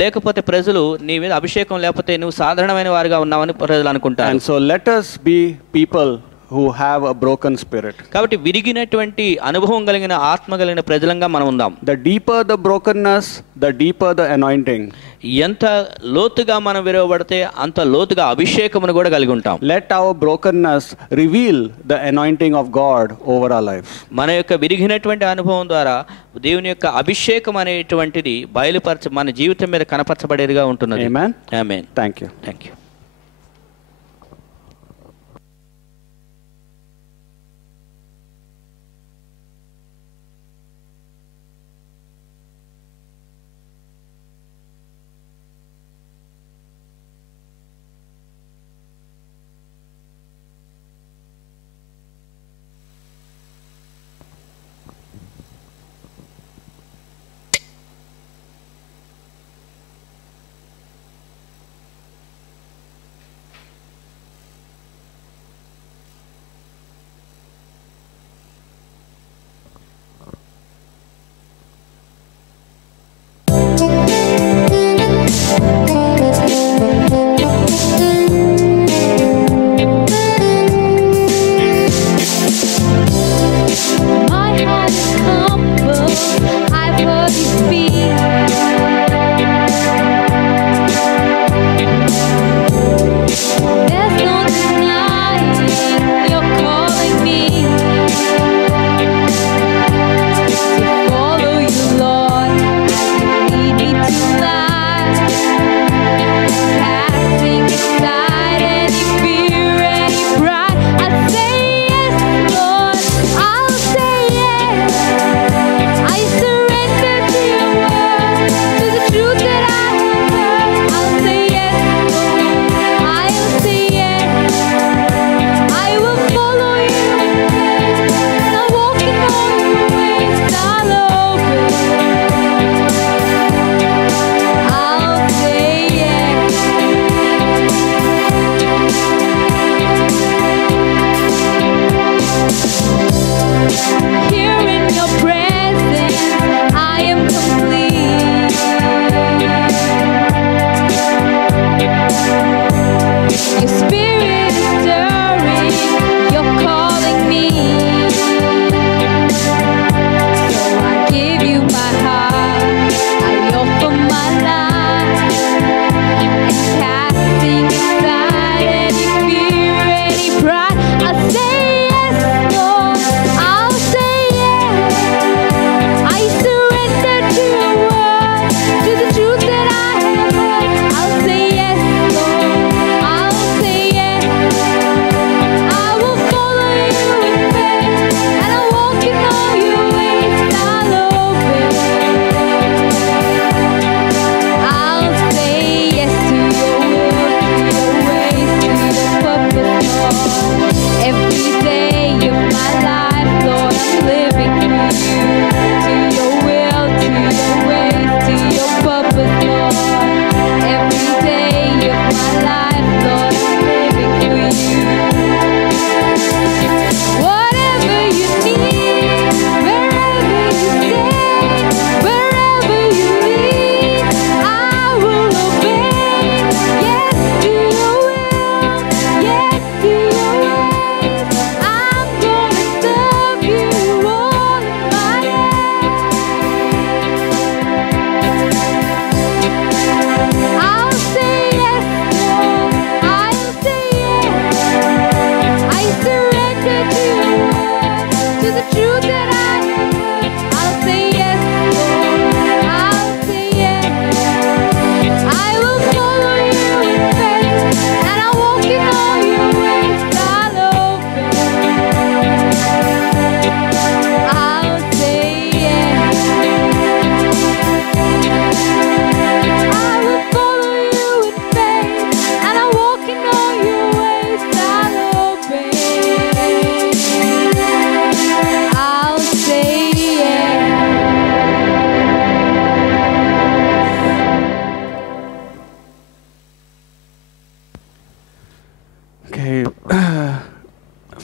లేకపోతే ప్రజలు నీ మీద అభిషేకం లేకపోతే నువ్వు సాధారణమైన వారిగా ఉన్నావని ప్రజలు అనుకుంటారు. And so let us be people who have a broken spirit. కాబట్టి విరిగినటువంటి అనుభవం కలిగిన ఆత్మ కలిగిన ప్రజలంగా మనం ఉందాం. The deeper the brokenness, the deeper the anointing. ఎంత లోతుగా మనం విరవబడితే అంత లోతుగా అభిషేకమును కూడా కలిగి ఉంటాం. Let our brokenness reveal the anointing of God over our lives. మన యొక్క విరిగినటువంటి అనుభవం ద్వారా దేవుని యొక్క అభిషేకం అనేటువంటిది మన జీవితం మీద కనపరచబడేదిగా ఉంటున్నది. Amen. ఆమేన్. Thank you. Thank you.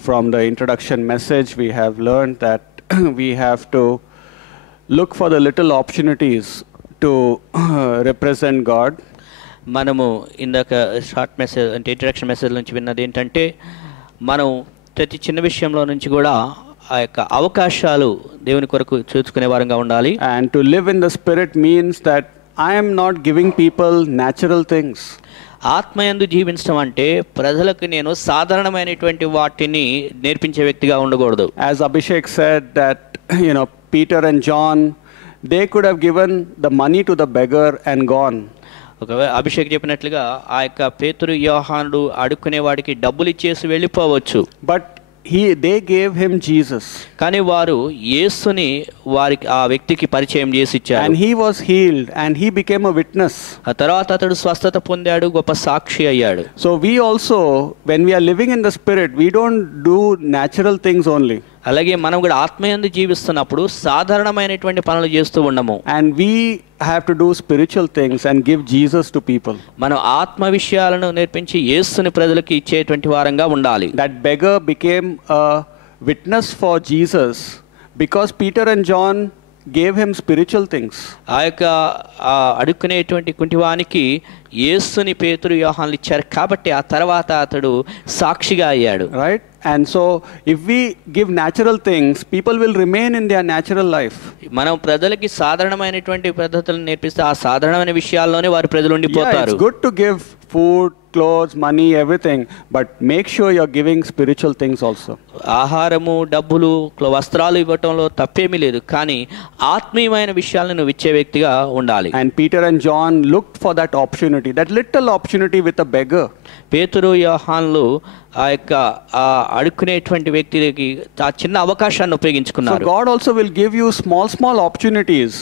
from the introduction message, we have learned that we have to look for the little opportunities to represent God. మనము ఇందాక షార్ట్ మెసేజ్ అంటే ఇంట్రడక్షన్ మెసేజ్ నుంచి విన్నది ఏంటంటే మనం ప్రతి చిన్న విషయంలో నుంచి కూడా ఆ యొక్క అవకాశాలు దేవుని కొరకు చూసుకునే వారంగా ఉండాలి. And to live in the Spirit means that I am not giving people natural things. ఆత్మయందు జీవించడం అంటే ప్రజలకు నేను సాధారణమైనటువంటి వాటిని నేర్పించే వ్యక్తిగా ఉండకూడదు. As Abhishek said that, Peter and John, they could have given the money to the beggar and gone. ఒకవేళ అభిషేక్ చెప్పినట్లుగా ఆ యొక్క పేతురు యోహానుడు అడుక్కునే వాడికి డబ్బులు ఇచ్చేసి వెళ్ళిపోవచ్చు. But they gave him Jesus. కానీ వారు యేసుని వారికి ఆ వ్యక్తికి పరిచయం చేసి ఇచ్చారు. And he was healed and he became a witness. ఆ తర్వాత అతడు స్వస్థత పొందాడు, గొప్ప సాక్షి అయ్యాడు. So we also, when we are living in the Spirit, we don't do natural things only. అలాగే మనం కూడా ఆత్మయందు జీవిస్తున్నప్పుడు సాధారణమైనటువంటి పనులు చేస్తూ ఉండము. And we have to do spiritual things and give Jesus to people. మనం ఆత్మ విషయాలను నేర్పించి యేసుని ప్రజలకు ఇచ్చేటువంటి వారంగా ఉండాలి. That beggar became a witness for Jesus because Peter and John gave him spiritual things. ఆ యొక్క అడుక్కునేటువంటి కుంటివానికి యేసుని పేతురు యోహానులు ఇచ్చారు కాబట్టి ఆ తర్వాత అతడు సాక్షిగా అయ్యాడు. Right? And so if we give natural things, people will remain in their natural life. మనం ప్రజలకి సాధారణమైనటువంటి పద్ధతులను నేర్పిస్తే ఆ సాధారణమైన విషయాల్లోనే వారి ప్రజలు ఉండిపోతారు. It's good to give food, clothes, money, everything, but make sure you're giving spiritual things also. ఆహారము, డబ్బులు, వస్త్రాలు ఇవ్వటంలో తప్పేమీ లేదు, కానీ ఆత్మీయమైన విషయాలను నువ్వు ఇచ్చే వ్యక్తిగా ఉండాలి. And Peter and John looked for that opportunity, that little opportunity with a beggar. పేతురు యోహానులు ఆ యొక్క అడుక్కునేటువంటి వ్యక్తికి ఆ చిన్న అవకాశాన్ని ఉపయోగించుకున్నారు. So God also will give you small opportunities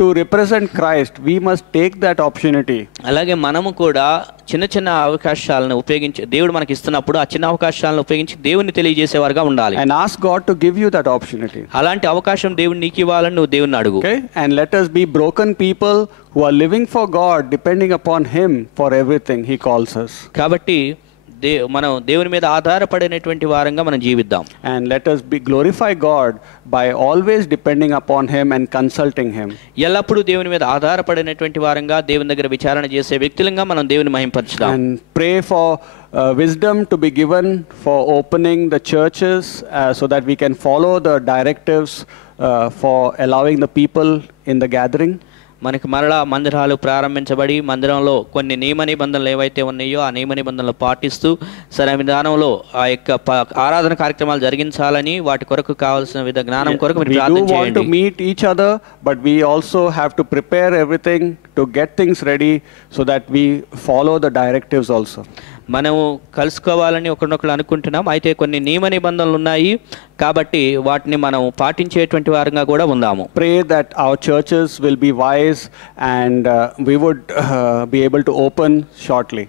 to represent Christ. We must take that opportunity. అలాగే మనము కూడా చిన్న అవకాశాలను ఉపయోగించి దేవుడు మనకి ఇస్తున్నప్పుడు ఆ చిన్న అవకాశాలను ఉపయోగించి దేవుని తెలియజేసేవారుగా ఉండాలి. And ask God to give you that opportunity. అలాంటి అవకాశం దేవుడు నీకు ఇవ్వాలని నువ్వు దేవుని అడుగు. Okay? And let us be broken people who are living for God, depending upon Him for everything He calls us. కాబట్టి మనం దేవుని మీద ఆధారపడినటువంటి వారంగా మనం జీవిద్దాం. And let us glorify God by always depending upon Him and consulting Him. ఎల్లప్పుడూ దేవుని మీద ఆధారపడినటువంటి వారంగా దేవుని దగ్గర విచారణ చేసే వ్యక్తులంగా మనం దేవుని మహింపరచుదాం. And pray for wisdom to be given for opening the churches so that we can follow the directives for allowing the people in the gathering. మనకి మరలా మందిరాలు ప్రారంభించబడి మందిరంలో కొన్ని నియమ నిబంధనలు ఏవైతే ఉన్నాయో ఆ నియమ నిబంధనలు పాటిస్తూ సరైన విధానంలో ఆ యొక్క ఆరాధన కార్యక్రమాలు జరిగించాలని వాటి కొరకు కావాల్సిన జ్ఞానం కొరకు మీరు ప్రార్థన చేయండి. We want to meet each other, but we also have to prepare everything to get things ready so that we follow the directives also. మనము కలుసుకోవాలని ఒకరినొకరు అనుకుంటున్నాం, అయితే కొన్ని నియమ నిబంధనలు ఉన్నాయి కాబట్టి వాటిని మనం పాటించేటువంటి వారంగా కూడా ఉందాము. Pray that our churches will be wise and we would be able to open shortly.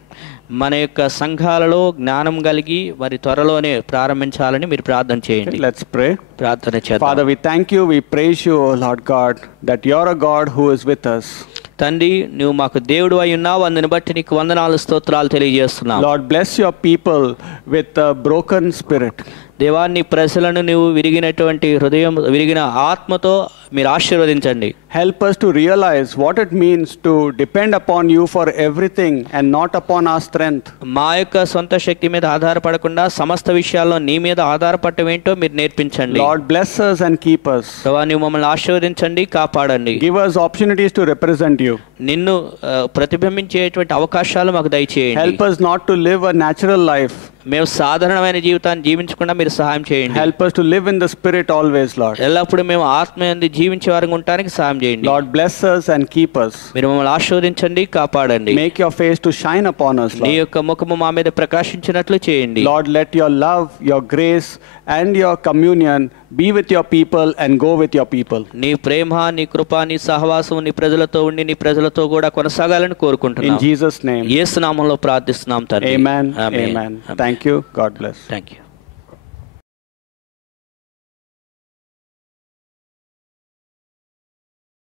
మన యొక్క సంఘాలలో జ్ఞానం కలిగి మరి త్వరలోనే ప్రారంభించాలని మీరు ప్రార్థన చేయండి. Let's pray. ప్రార్థన చేద్దాం. Father, we thank you, we praise you, Lord God, that you're a God who is with us. తండ్రి, నువ్వు మాకు దేవుడు అయి ఉన్నావు, అందుని బట్టి నీకు వందనాలు స్తోత్రాలు తెలియజేస్తున్నావు. Lord, bless your people with a broken spirit. దేవా, నీ ప్రజలను నువ్వు విరిగినటువంటి హృదయం విరిగిన ఆత్మతో మీరు ఆశీర్వదించండి. Help us to realize what it means to depend upon you for everything and not upon our strength. మా యొక్క సొంత శక్తి మీద ఆధారపడకుండా సమస్త విషయాల్లో నీ మీద ఆధారపడటం ఏంటో మీరు నేర్పించండి. Lord, bless us and keep us. దేవా, నువ్వు మమ్మల్ని ఆశీర్వదించండి, కాపాడండి. Give us opportunities to represent you. నిన్ను ప్రతిబింబించేటువంటి అవకాశాలు మాకు దయచేయండి. Help us not to live a natural life. మేము సాధారణమైన జీవితాన్ని జీవించకుండా మీరు సహాయం చేయండి. Help us to live in the Spirit always, Lord. ఎల్లప్పుడూ మేము ఆత్మయందు జీవించే వారంగా ఉండడానికి సహాయం చేయండి. Lord, bless us and keep us. మీరు మమ్మల్ని ఆశీర్వదించండి, కాపాడండి. Make your face to shine upon us, నీ Lord. యొక్క ముఖము మా మీద ప్రకాశించినట్లు చేయండి. Lord, let your love, your grace and your communion be with your people and go with your people. నీ ప్రేమ, నీ కృప, నీ సహవాసం నీ ప్రజలతో ఉండి నీ ప్రజలతో కూడా కొనసాగాలని కోరుకుంటున్నాం. In Jesus' name. యేసు నామములో ప్రార్థిస్తున్నాం తండ్రి. Amen. Amen. Thank you. God bless. Thank you.